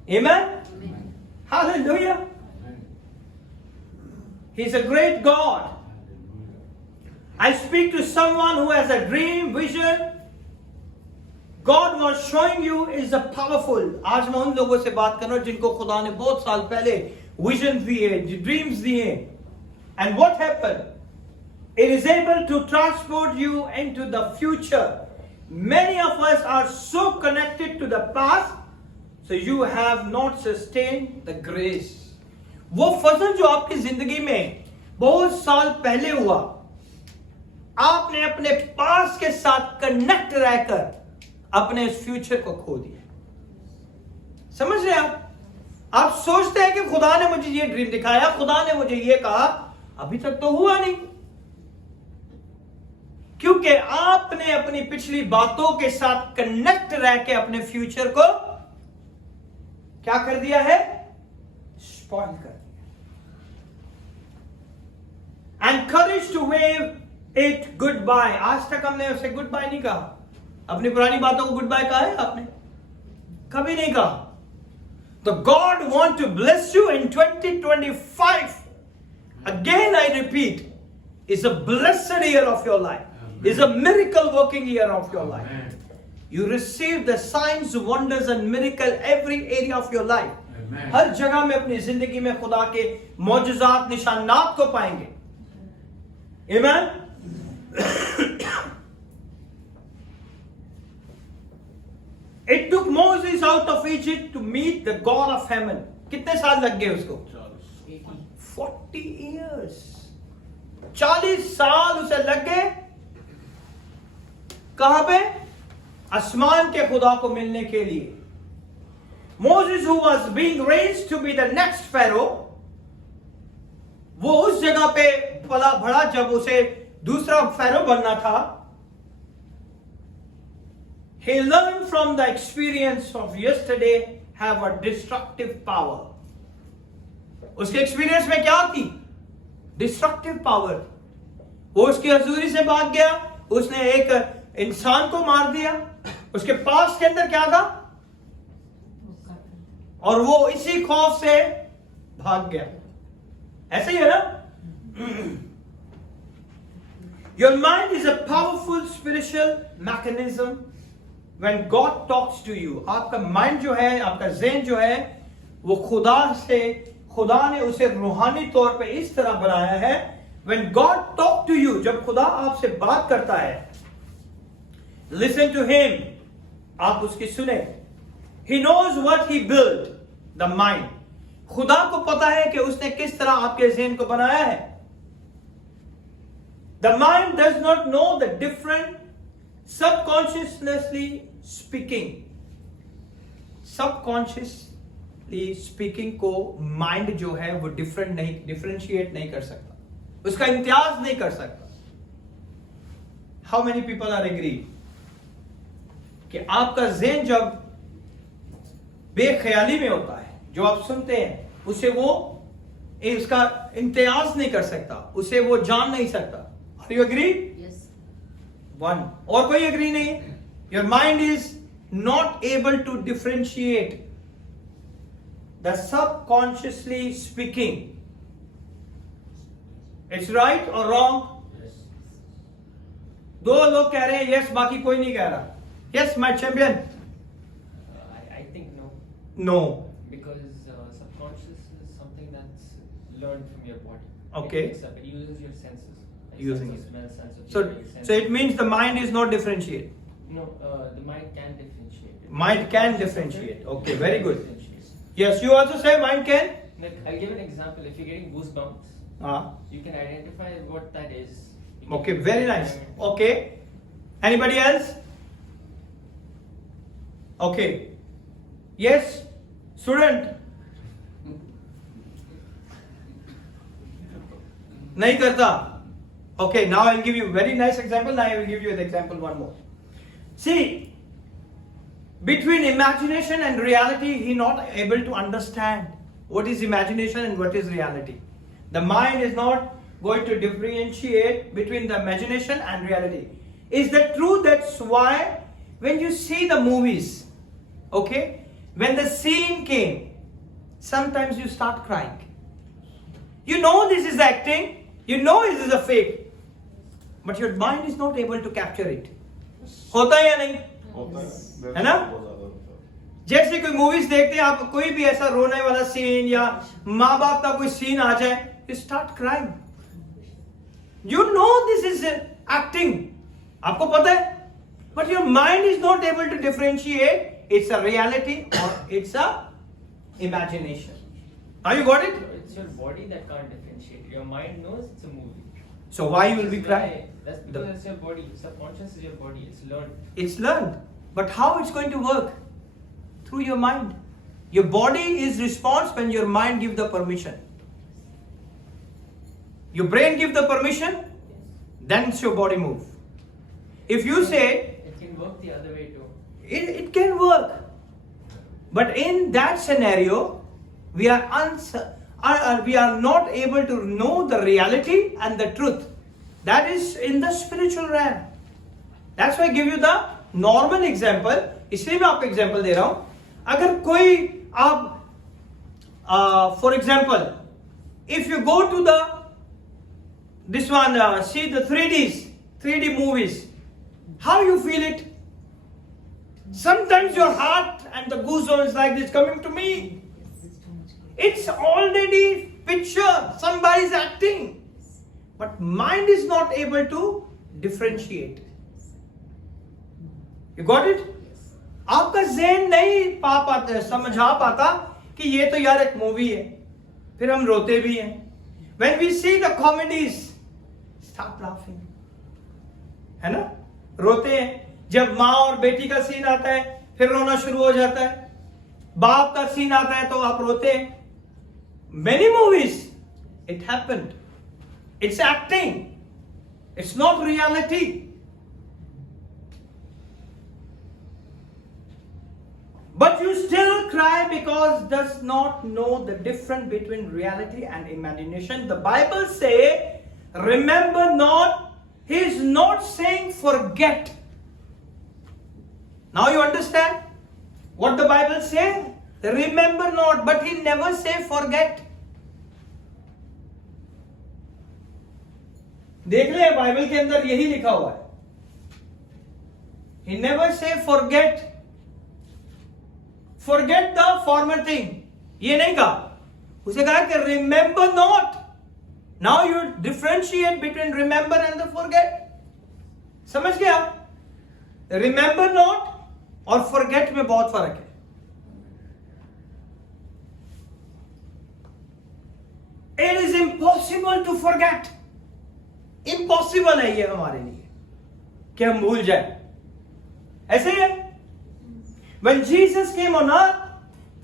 Amen? Amen. Hallelujah. He's a great God. I speak to someone who has a dream, vision. God was showing you is a powerful. आज मैं उन लोगों से बात कर रहा हूं जिनको खुदा ने बहुत साल पहले विजन दिए, ड्रीम्स दिए. And what happened? It is able to transport you into the future. Many of us are so connected to the past, so you have not sustained the grace. वो फजल जो आपकी जिंदगी में बहुत साल पहले हुआ, आपने अपने पास के साथ कनेक्ट रहकर अपने इस फ्यूचर को खो दिया. समझ रहे आप सोचते हैं कि खुदा ने मुझे ये ड्रीम दिखाया, खुदा ने मुझे ये कहा, अभी तक तो हुआ नहीं, क्योंकि आपने अपनी पिछली बातों के साथ कनेक्ट रह के अपने फ्यूचर को क्या कर दिया है? स्पॉइल कर दिया. And courage to wave it good bye. आज तक हमने उसे गुड बाय नहीं कहा. अपनी पुरानी बातों को गुड बाय कहा है आपने? कभी नहीं कहा. तो God want to bless you in 2025. Again I repeat, is a blessed year of your life. Is a miracle working year of your life. Amen. You receive the signs, wonders and miracle every area of your life. Amen. हर जगह में अपनी जिंदगी में खुदा के मौजूजात निशानात को पाएंगे. Amen? It took Moses out of Egypt to meet the God of heaven. कितने साल लग गए उसको? 40 years. 40 साल उसे लग गए. कहां पे? आसमान के खुदा को मिलने के लिए. Moses, who was being raised to be the next Pharaoh, वो उस जगह पे पला बढ़ा जब उसे दूसरा फेरो बनना था. He learned from the experience of yesterday have a destructive power. उसके एक्सपीरियंस में क्या थी? Destructive power. वो उसकी हजूरी से भाग गया. उसने एक इंसान को मार दिया. उसके पास के अंदर क्या था? और वो इसी खौफ से भाग गया. ऐसे ही है ना? Your mind is a powerful spiritual mechanism. When God talks to you, आपका माइंड जो है, आपका ज़हन जो है, वो खुदा ने उसे रूहानी तौर पे इस तरह बनाया है. When God talk to you, जब खुदा आपसे बात करता है, listen to him, आप उसकी सुने. He knows what he built, the mind. खुदा को पता है कि उसने किस तरह आपके ज़हन को बनाया है. The mind does not know the different, subconsciously speaking को माइंड जो है वो डिफरेंशिएट नहीं कर सकता. उसका इम्तियाज नहीं कर सकता. How many people are agree कि आपका ज़हन जब बेख्याली में होता है, जो आप सुनते हैं उसे वो उसका इम्तियाज नहीं कर सकता, उसे वो जान नहीं सकता. Are you agree? Yes. One. और कोई एग्री नहीं? Your mind is not able to differentiate the subconsciously speaking. It's right or wrong? दो लोग कह रहे हैं yes, बाकी कोई नहीं कह रहा. Yes, my champion. I think no. No. Because subconscious is something that's learned from your body. Okay. It uses your senses. Like Using sense of it. smell, sense of So, hearing, sense so of- it means the mind is not differentiate. No, the mind can differentiate. Mind can differentiate. Okay, very good. Differentiate. Yes, you also say mind can. Like, I'll give an example. If you're getting goosebumps, you can identify what that is. You can Okay, very nice. identify- Okay. Anybody else? Okay. Yes, student. नहीं करता. Okay, now I'll give you a very nice example. Now I will give you an example one more. See, between imagination and reality, he not able to understand what is imagination and what is reality. The mind is not going to differentiate between the imagination and reality. Is that true? That's why when you see the movies, okay, when the scene came, sometimes you start crying. You know this is acting, you know this is a fake, but your mind is not able to capture it. होता है या नहीं? होता है. है ना? बहुत ज़्यादा होता है. जैसे कोई मूवीज देखते हैं आप, कोई भी ऐसा रोने वाला सीन या माँ बाप का कोई सीन आ जाए, you start crying. You know this is acting. आपको पता है, but your mind is not able to differentiate it's a reality or it's a imagination. Have you got it? It's your body that can't differentiate. Your mind knows it's a movie. So why you will be That's crying? why- That's because it's your body. Subconscious is your body. It's learned. It's learned. But how it's going to work? Through your mind. Your body is response when your mind gives the permission. Your brain gives the permission, then it's your body move. If you say, It can work the other way too. it can work. But in that scenario, we are not able to know the reality and the truth. That is in the spiritual realm. That's why I give you the normal example. इसलिए मैं आपको example दे रहा हूँ. अगर कोई आप, for example, if you go to this one, see the 3D movies, how you feel it? Sometimes your heart and the goosebumps like this coming to me. It's already picture. Somebody's acting. but mind is not able to differentiate. You got it? आपका ज़हन नहीं पा पाता, समझा पाता कि ये तो यार एक मूवी है, फिर हम रोते भी हैं. When we see the comedies, start laughing. है ना? रोते हैं. जब माँ और बेटी का सीन आता है, फिर रोना शुरू हो जाता है. बाप का सीन आता है तो आप रोते हैं. Many movies, it happened. It's acting. It's not reality. But you still cry because does not know the difference between reality and imagination. The Bible say, remember not. He is not saying forget. Now you understand what the Bible say? Remember not, but he never say forget. देख ले Bible के अंदर यही लिखा हुआ है. He never say forget. Forget the former thing. ये नहीं कहा. उसे कहा कि remember not. Now you differentiate between remember and the forget. समझ गया? Remember not और forget में बहुत फर्क है. It is impossible to forget. Impossible है ये हमारे लिए कि हम भूल जाए. ऐसे ही है. When Jesus came on earth,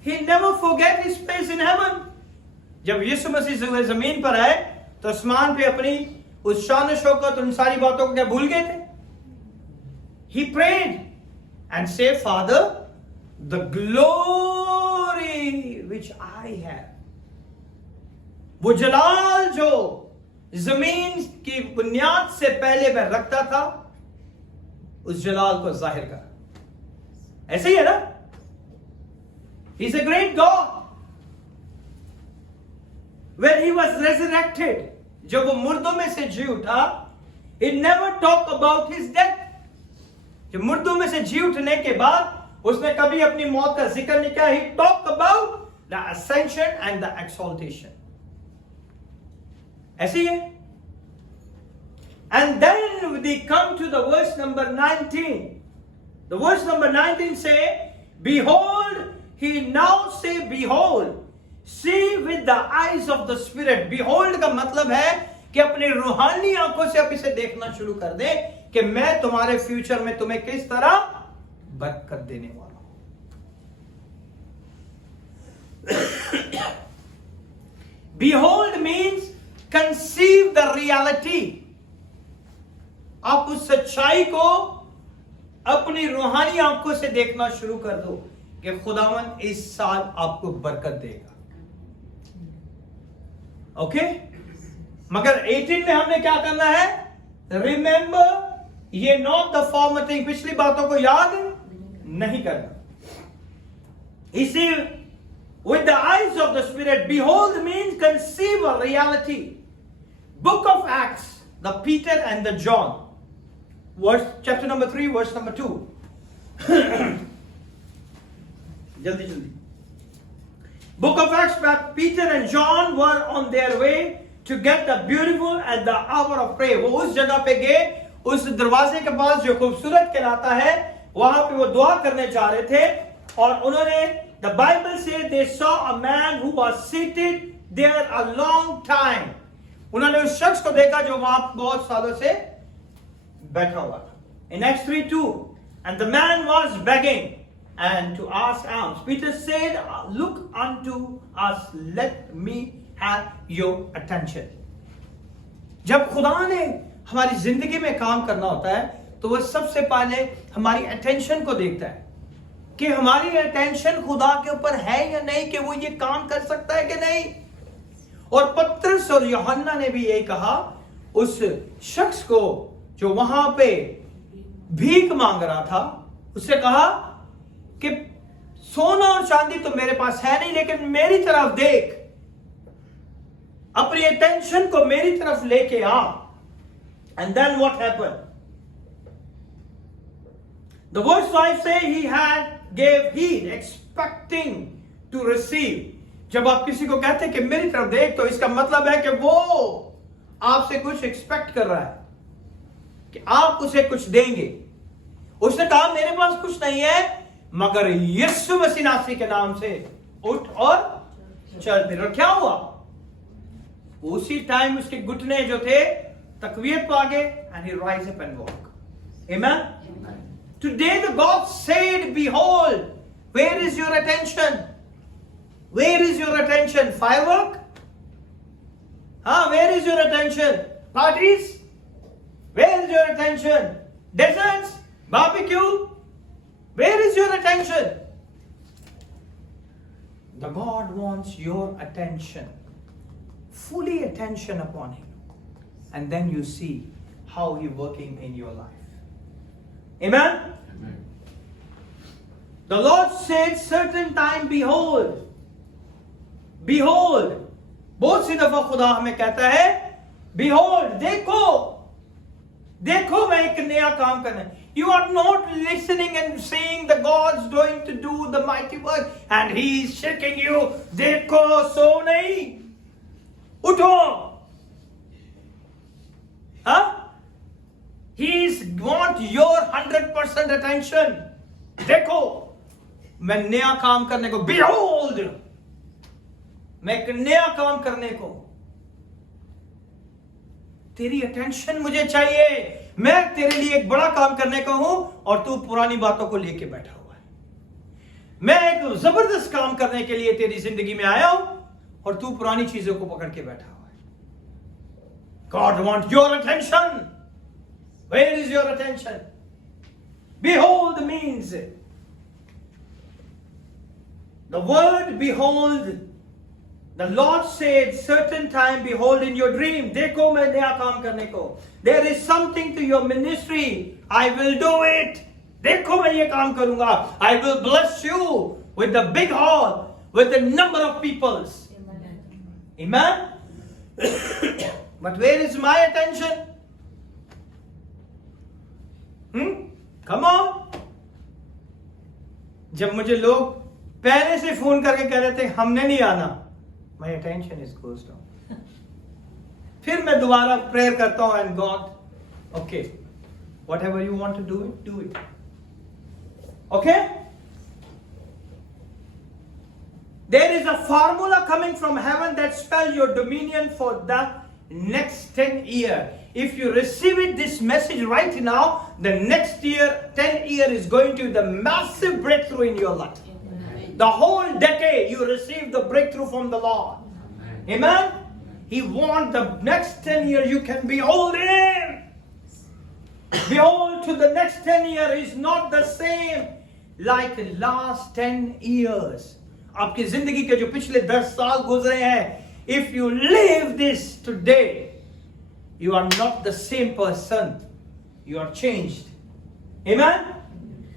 he never forget his place in heaven. जब यीशु मसीह जमीन पर आए तो आसमान पे अपनी उस शान शौकत उन सारी बातों को क्या भूल गए थे? He prayed and said, Father, the glory which I have. वो जलाल जो जमीन की बुनियाद से पहले वह रखता था, उस जलाल को जाहिर कर. ऐसे ही है ना? He's a great God. When he was resurrected, जब वो मुर्दों में से जी उठा, he never talked about his death. जब मुर्दों में से जी उठने के बाद उसने कभी अपनी मौत का जिक्र नहीं किया. He talked about the ascension and the exaltation. ऐसे ही है. And then we come to the verse number 19. The verse number 19 say, behold, he now say, behold, see with the eyes of the spirit. Behold का मतलब है कि अपने रूहानी आंखों से आप इसे देखना शुरू कर दे कि मैं तुम्हारे फ्यूचर में तुम्हें किस तरह बरकत देने वाला हूं. Behold means conceive the reality. आप उस सच्चाई को अपनी रूहानी आंखों से देखना शुरू कर दो कि खुदावन इस साल आपको बरकत देगा. ओके? मगर 18 में हमने क्या करना है? Remember ye not the former thing. पिछली बातों को याद नहीं करना. इसी with the eyes of the spirit, behold means conceive a reality. Book of Acts, the Peter and the John. Chapter number 3, verse number 2. Jaldi. Book of Acts, Peter and John were on their way to get the beautiful at the hour of prayer. वो उस जगह पे गए, उस दरवाजे के पास जो खूबसूरत कहलाता है, वहां पे वो दुआ करने जा रहे थे. और उन्होंने, the Bible says they saw a man who was seated there a long time. उन्होंने उस शख्स को देखा जो वहां बहुत सालों से बैठा हुआ था. In Acts 3:2, and the man was begging and to ask alms. Peter said, look unto us, let me have your attention. जब खुदा ने हमारी जिंदगी में काम करना होता है तो वह सबसे पहले हमारी अटेंशन को देखता है कि हमारी अटेंशन खुदा के ऊपर है या नहीं, कि वो ये काम कर सकता है कि नहीं. और पतरस और यूहन्ना ने भी यही कहा उस शख्स को जो वहां पे भीख मांग रहा था. उससे कहा कि सोना और चांदी तो मेरे पास है नहीं, लेकिन मेरी तरफ देख, अपनी अटेंशन को मेरी तरफ लेके आ. And then what happened? The verse 5 say he gave heed, expecting to receive. जब आप किसी को कहते हैं कि मेरी तरफ देख, तो इसका मतलब है कि वो आपसे कुछ एक्सपेक्ट कर रहा है कि आप उसे कुछ देंगे। उसने कहा मेरे पास कुछ नहीं है, मगर यीशु मसीह नासरी के नाम से उठ और चल फिर। और क्या हुआ? उसी टाइम उसके घुटने जो थे तकवीयत पा गए, and he rise up and walk. Amen. Today the God said, behold, where is your attention? Where is your attention? Firework? Where is your attention? Parties? Where is your attention? Desserts? Barbecue? Where is your attention? The God wants your attention. Fully attention upon Him. And then you see how He working in your life. Amen? Amen. The Lord said, certain time, behold. Behold. बहुत सी दफा खुदा हमें कहता है, behold, देखो, देखो मैं एक नया काम करना है. You are not listening and seeing the God's going to do the mighty work and He is shaking you. देखो, सो नहीं, उठो. हाँ? He want your 100% attention. देखो, मैं नया काम करने को, behold, मैं एक नया काम करने को, तेरी अटेंशन मुझे चाहिए. मैं तेरे लिए एक बड़ा काम करने को हूं और तू पुरानी बातों को लेके बैठा हुआ है. मैं एक जबरदस्त काम करने के लिए तेरी जिंदगी में आया हूं और तू पुरानी चीजों को पकड़ के बैठा हुआ है. God wants your attention. Where is your attention? Behold means the word behold. The Lord said, certain time, behold in your dream. देखो मैं नया काम करने को. There is something to your ministry. I will do it. देखो मैं ये काम करूंगा. I will bless you with the big hall, with the number of peoples. Amen? But where is my attention? Come on. जब मुझे लोग पहले से फोन करके कह रहे थे हमने नहीं आना, my attention is goes down. फिर मैं दोबारा प्रेयर करता हूं and God, okay, whatever you want to do it, do it. Okay? There is a formula coming from heaven that spells your dominion for the next 10 years. If you receive it, this message right now, the next year, 10 years is going to be the massive breakthrough in your life. The whole decade you receive the breakthrough from the Lord. Amen? He wants the next 10 years you can behold Him. Behold to the next 10 years is not the same like the last 10 years. आपकी जिंदगी के जो पिछले 10 साल गुजरे हैं, if you live this today, you are not the same person. You are changed. Amen?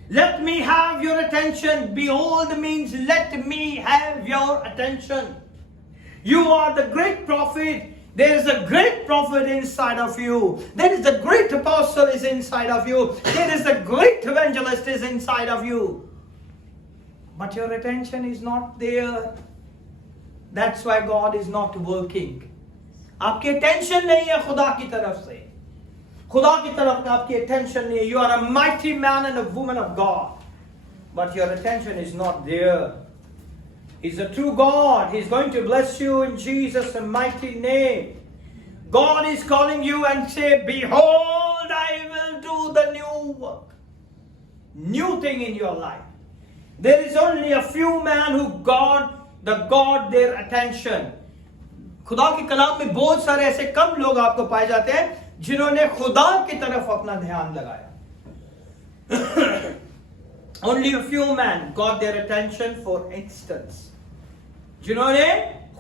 Let me have your attention. Behold means let me have your attention. You are the great prophet. There is a great prophet inside of you. There is a great apostle is inside of you. There is a great evangelist is inside of you. But your attention is not there. That's why God is not working. आपकी attention नहीं है खुदा की तरफ से. खुदा की तरफ आपकी attention नहीं है. You are a mighty man and a woman of God. But your attention is not there. He's a true God. He's going to bless you in Jesus' mighty name. God is calling you and say, behold, I will do the new work. New thing in your life. There is only a few men who got their attention. खुदा के कलाम में बहुत सारे ऐसे कम लोग आपको पाए जाते हैं जिन्होंने खुदा की तरफ अपना ध्यान लगाया. Only a few men got their attention for instance. जिन्होंने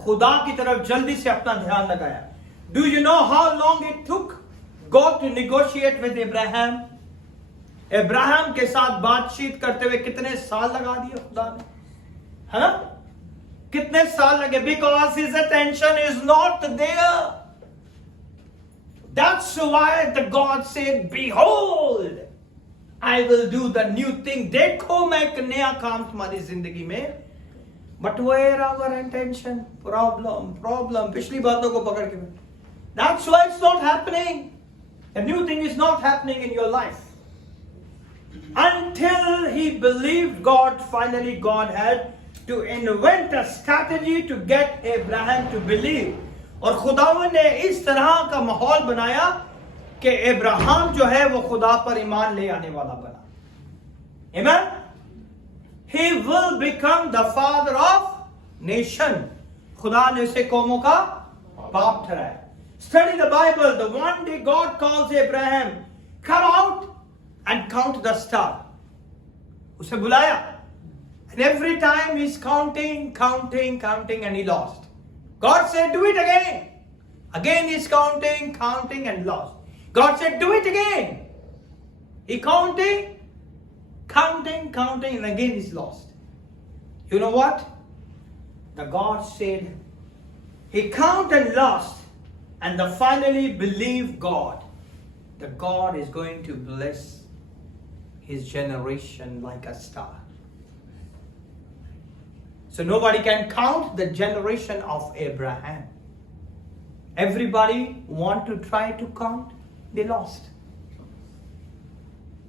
खुदा की तरफ जल्दी से अपना ध्यान लगाया. Do you know how long it took God to negotiate with Abraham? Abraham के साथ बातचीत करते हुए कितने साल लगा दिए खुदा ने? है ना? कितने साल लगे? Because his attention is not there. That's why the God said, behold, I will do the new thing. देखो मैं एक नया काम तुम्हारी जिंदगी में. But where our attention? Problem. पिछली बातों को पकड़ के That's why it's not happening. A new thing is not happening in your life. Until he believed God, finally God had to invent a strategy to get Abraham to believe. और खुदावन ने इस तरह का माहौल बनाया कि अब्राहम जो है वो खुदा पर ईमान ले आने वाला बना. Amen? He will become the father of nation. खुदा ने उसे कौमों का बाप ठहराया. Study the Bible. The one day God calls Abraham, come out and count the star. उसे बुलाया. And every time he's counting, and he lost. God said, do it again. Again he's counting, and lost. God said, do it again. He counting, and again he's lost. You know what? The God said, he counted and lost, and the finally believed God. The God is going to bless his generation like a star. So nobody can count the generation of Abraham. Everybody want to try to count, they lost.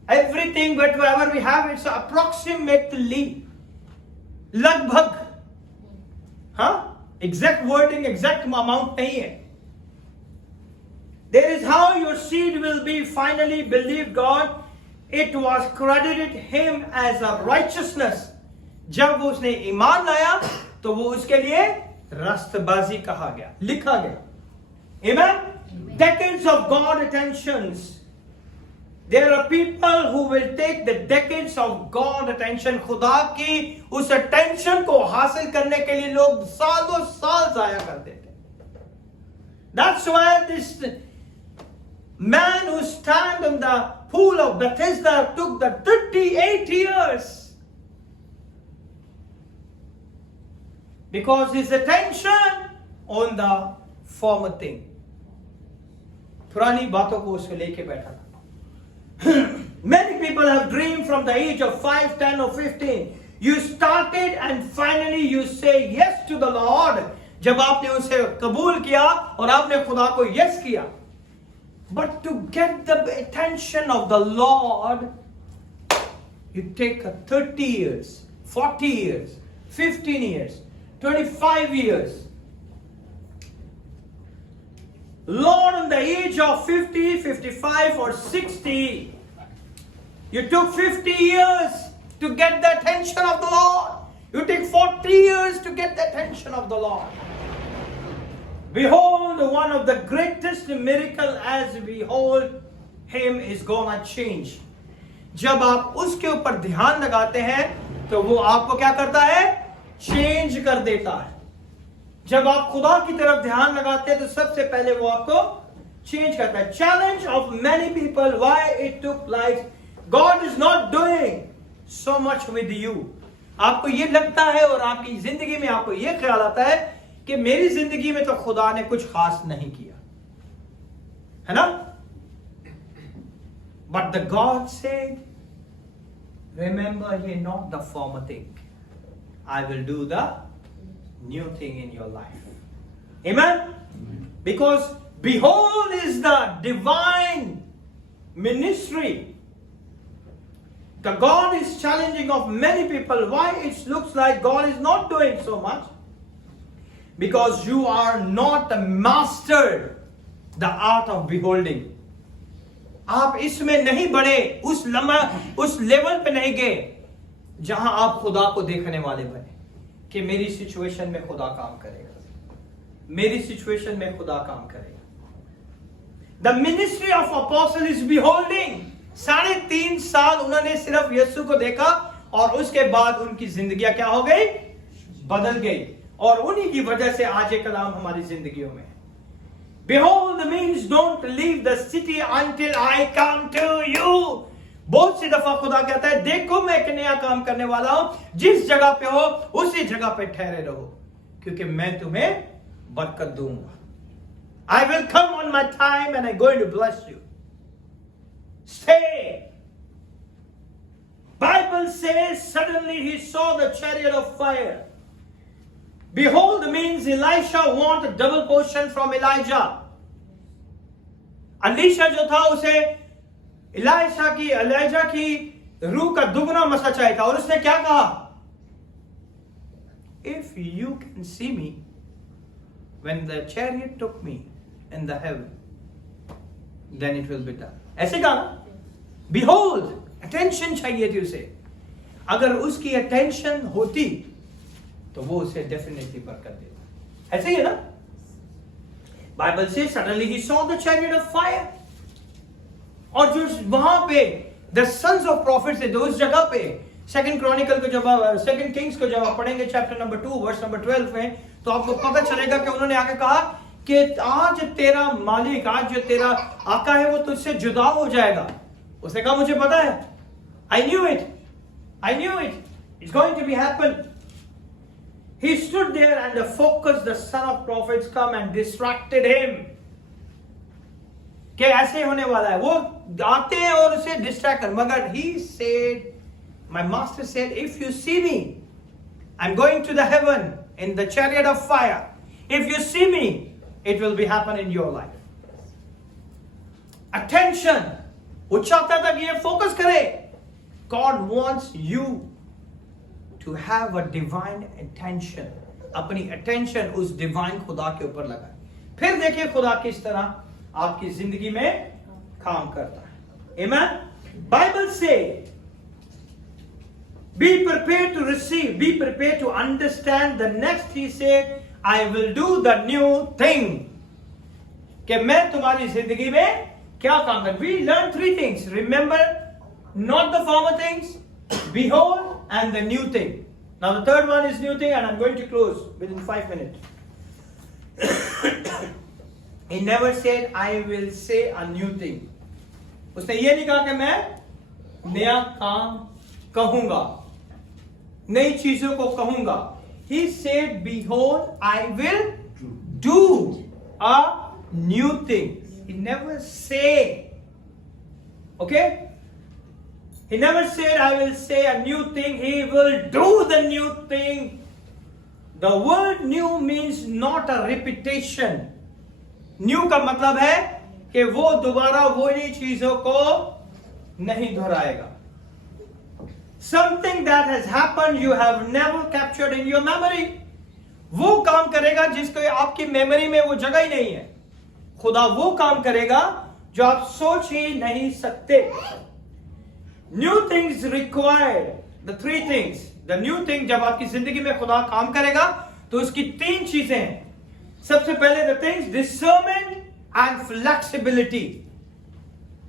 Everything, whatever we have, it's approximately, lagbhag. Exact wording, exact amount nahi hai. There is how your seed will be finally believed God. It was credited him as a righteousness. जब वो उसने ईमान लाया तो वो उसके लिए रास्तबाजी कहा गया, लिखा गया. Amen? Decades of God attentions. There are people who will take the decades of God attention. खुदा की उस attention को हासिल करने के लिए लोग सालों साल जाया करते थे. That's why this man who stand in the pool of Bethesda took the 38 years. Because his attention on the former thing. पुरानी बातों को उसको लेके बैठा था. Many people have dreamed from the age of 5, 10 or 15. You started and finally you say yes to the Lord. जब आपने उसे कबूल किया और आपने खुदा को yes किया. But to get the attention of the Lord, you take 30 years, 40 years, 15 years, 25 years. Lord, in the age of 50, 55 or 60, you took 50 years to get the attention of the Lord. You take 40 years to get the attention of the Lord. Behold, one of the greatest miracle as behold him is gonna change. जब आप उसके ऊपर ध्यान लगाते हैं तो वो आपको क्या करता है? चेंज कर देता है. जब आप खुदा की तरफ ध्यान लगाते हैं तो सबसे पहले वो आपको चेंज करता है. Challenge of many people why it took life. God is not doing so much with you. आपको ये लगता है और आपकी जिंदगी में आपको ये ख्याल आता है कि मेरी जिंदगी में तो खुदा ने कुछ खास नहीं किया है ना. But the God said, remember ye not the former thing. I will do the new thing in your life. Amen? Because behold is the divine ministry. The God is challenging of many people. Why it looks like God is not doing so much? Because you are not mastered the art of beholding. आप इसमें नहीं बढ़े, उस level पे नहीं गए जहां आप खुदा को देखने वाले बने कि मेरी सिचुएशन में खुदा काम करेगा, मेरी सिचुएशन में खुदा काम करेगा. The ministry of apostle is beholding. 3.5 साल उन्होंने सिर्फ यीशु को देखा और उसके बाद उनकी जिंदगियां क्या हो गई? बदल गई. और उन्हीं की वजह से आज ये कलाम हमारी जिंदगियों में. Behold means don't leave the city until I come to you. बहुत सी दफा खुदा कहता है देखो मैं एक नया काम करने वाला हूं, जिस जगह पे हो उसी जगह पे ठहरे रहो क्योंकि मैं तुम्हें बरकत दूंगा. I will come on my time and I'm going to bless you. Stay. Bible says suddenly he saw the chariot of fire. Behold means Elisha wanted a double portion from Elijah. Alisha जो था उसे Elijah की रूह का दुगना मसा चाहिए था, और उसने क्या कहा? If you can see me when the chariot took me in the heaven, then it will be done. ऐसे कहा ना? Behold, attention चाहिए थी उसे. अगर उसकी attention होती तो वो उसे definitely बरकत देता. ऐसे ही है ना? Bible says suddenly he saw the chariot of fire. और जो वहां पे the sons of prophets थे, तो उस जगह पे सेकंड क्रॉनिकल को जब सेकंड किंग्स को जब आप पढ़ेंगे चैप्टर नंबर 2 वर्स नंबर 12 में, तो आपको पता चलेगा कि उन्होंने आके कहा कि आज तेरा मालिक, आज जो तेरा आका है वो तुझसे जुदा हो जाएगा. उसने कहा मुझे पता है, I knew it, it's going to be happen. He stood there and the focus, the son of prophets come and distracted him. कि ऐसे होने वाला है, वो आते हैं और उसे डिस्ट्रैक्ट कर. मगर he said, my master said, if you see me, I'm going to the heaven in the chariot of fire. If you see me, it will be happen in your life. Attention. वो चाहता था कि ये focus करे. God wants you to have a divine attention. अपनी attention उस divine खुदा के ऊपर लगाए. फिर देखिए खुदा किस तरह आपकी जिंदगी में काम करता है. Amen. Bible say, be prepared to receive, be prepared to understand. The next he said, I will do the new thing. कि मैं तुम्हारी जिंदगी में क्या काम कर. We learned 3 things. Remember, not the former things, behold, and the new thing. Now the third one is new thing, and I'm going to close within 5 minutes. He never said, I will say a new thing. उसने ये नहीं कहा कि मैं नया काम कहूंगा, नई चीजों को कहूंगा. He said, behold, I will do a new thing. He never say, okay? He never said, I will say a new thing. He will do the new thing. The word new means not a repetition. New का मतलब है कि वो दोबारा वही चीजों को नहीं दोहराएगा. Something that has happened you have never captured in your memory. वो काम करेगा जिसको आपकी मेमोरी में वो जगह ही नहीं है. खुदा वो काम करेगा जो आप सोच ही नहीं सकते. New things required. The 3 things. The new thing, जब आपकी जिंदगी में खुदा काम करेगा तो उसकी 3 चीजें हैं. सबसे पहले the things, discernment and flexibility.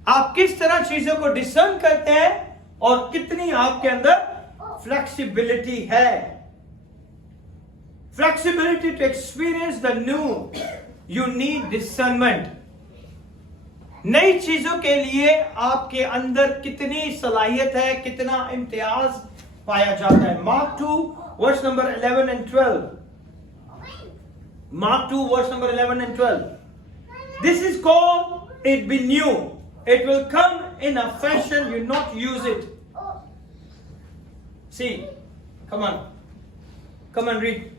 आप किस तरह चीजों को डिसर्न करते हैं और कितनी आपके अंदर फ्लेक्सिबिलिटी है. Flexibility to experience the new. You need discernment. नई चीजों के लिए आपके अंदर कितनी सलाहियत है, कितना इम्तियाज पाया जाता है. Mark 2 verse number 11 and 12. Mark 2 verse number 11 and 12. This is called it be new. It will come in a fashion you not use it. See, come on read.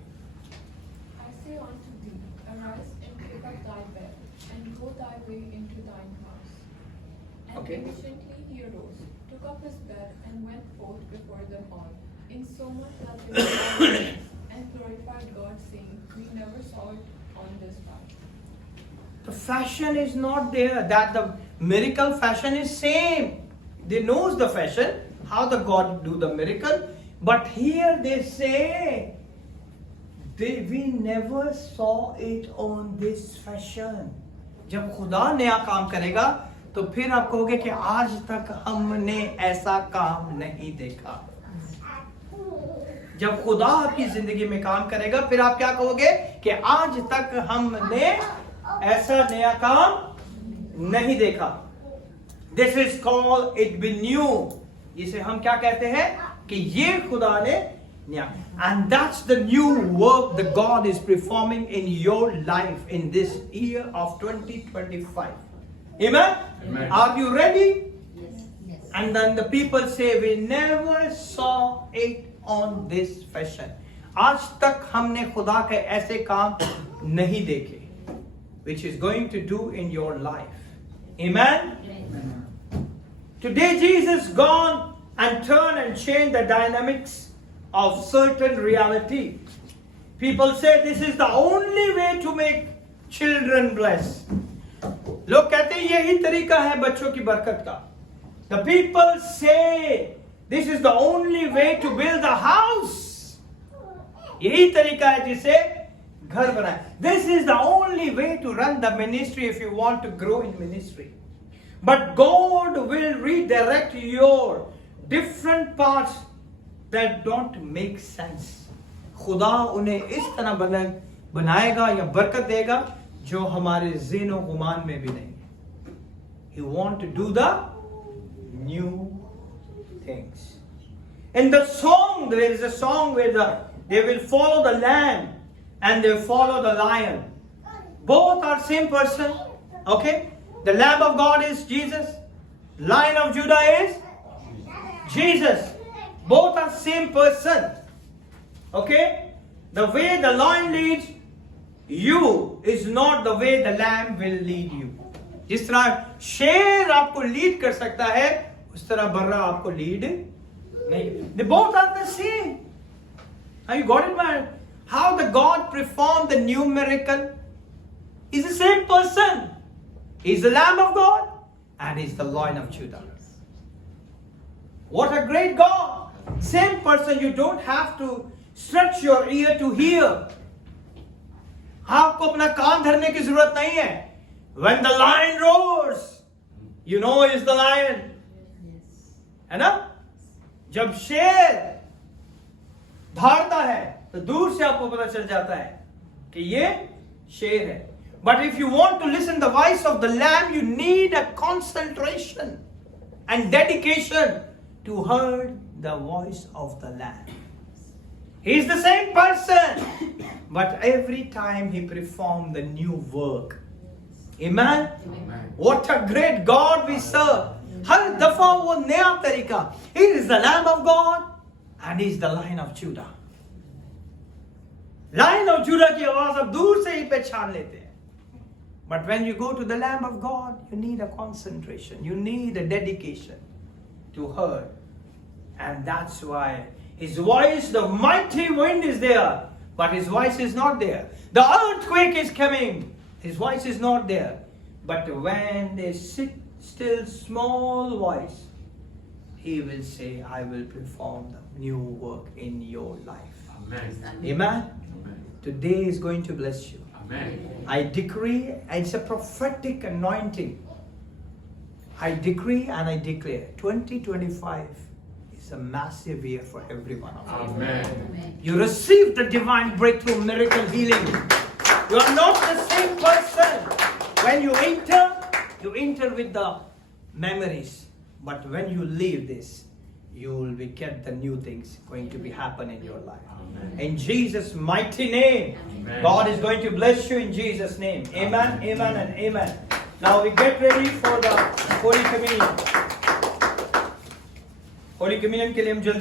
I say unto thee, arise and pick up thy bed, and go thy way into thine house. And Okay. immediately he arose, took up his bed, and went forth before them all, insomuch that they were all amazed, and glorified God, saying, We never saw it on this fashion. The fashion is not there. That the miracle fashion is same. They knows the fashion, how the God do the miracle. But here they say, we never saw it on this fashion. जब खुदा नया काम करेगा तो फिर आप कहोगे कि आज तक हमने ऐसा काम नहीं देखा. जब खुदा आपकी जिंदगी में काम करेगा फिर आप क्या कहोगे कि आज तक हमने ऐसा नया काम नहीं देखा. This is called it be new. इसे हम क्या कहते हैं कि ये खुदा ने नया. And that's the new work that God is performing in your life in this year of 2025. Amen? Amen. Are you ready? Yes. And then the people say, we never saw it on this fashion. आज तक हमने खुदा के ऐसे काम नहीं देखे. Which is going to do in your life. Amen? Today Jesus gone and turned and changed the dynamics of certain reality. People say this is the only way to make children blessed. लोग कहते हैं यही तरीका है बच्चों की बरकत का. The people say this is the only way to build a house. यही तरीका है जिसे घर बनाए. This is the only way to run the ministry if you want to grow in ministry. But God will redirect your different parts that don't make sense. खुदा उन्हें इस तरह बनाएगा या बरकत देगा जो हमारे ज़हन और गुमान में भी नहीं. He want to do the new things. In the song, there is a song where they will follow the lamb and they follow the lion. Both are same person. Okay? The Lamb of God is Jesus. Lion of Judah is Jesus. Both are same person. Okay? The way the lion leads you is not the way the lamb will lead you. जिस तरह शेर आपको lead कर सकता है उस तरह बर्रा आपको लीड नहीं. They both are the same. Have you got it, man? How the God performed the new miracle is the same person. He's the Lamb of God and he's the Lion of Judah. What a great God. Same person. You don't have to stretch your ear to hear. आपको अपना कान धरने की जरूरत नहीं है. When the lion roars, you know it's the lion. है ना? जब शेर धारता है तो दूर से आपको पता चल जाता है कि ये शेर है. But if you want to listen the voice of the lamb, you need a concentration and dedication to hear the voice of the lamb. He is the same person, but every time he performed the new work. Amen? Amen. What a great God we serve. हर दफा वो नया तरीका. He is the Lamb of God and he is the Lion of Judah. Lion of Judah की आवाज आप दूर से ही पहचान लेते हैं. But when you go to the Lamb of God, you need a concentration. You need a dedication to her. And that's why his voice, the mighty wind is there, but his voice is not there. The earthquake is coming, his voice is not there. But when they sit still, small voice, he will say, I will perform the new work in your life. Amen. Amen? Amen. Today is going to bless you. Amen. I decree, it's a prophetic anointing. I decree and I declare 2025 is a massive year for every one of you. Amen. You receive the divine breakthrough, miracle, healing. You are not the same person. When you enter with the memories. But when you leave this, you will be get the new things going to be happen in your life. Amen. In Jesus' mighty name, Amen. God is going to bless you in Jesus' name. Amen, amen, and amen. Now we get ready for the Holy Communion. Holy Communion के लिए हम जल्दी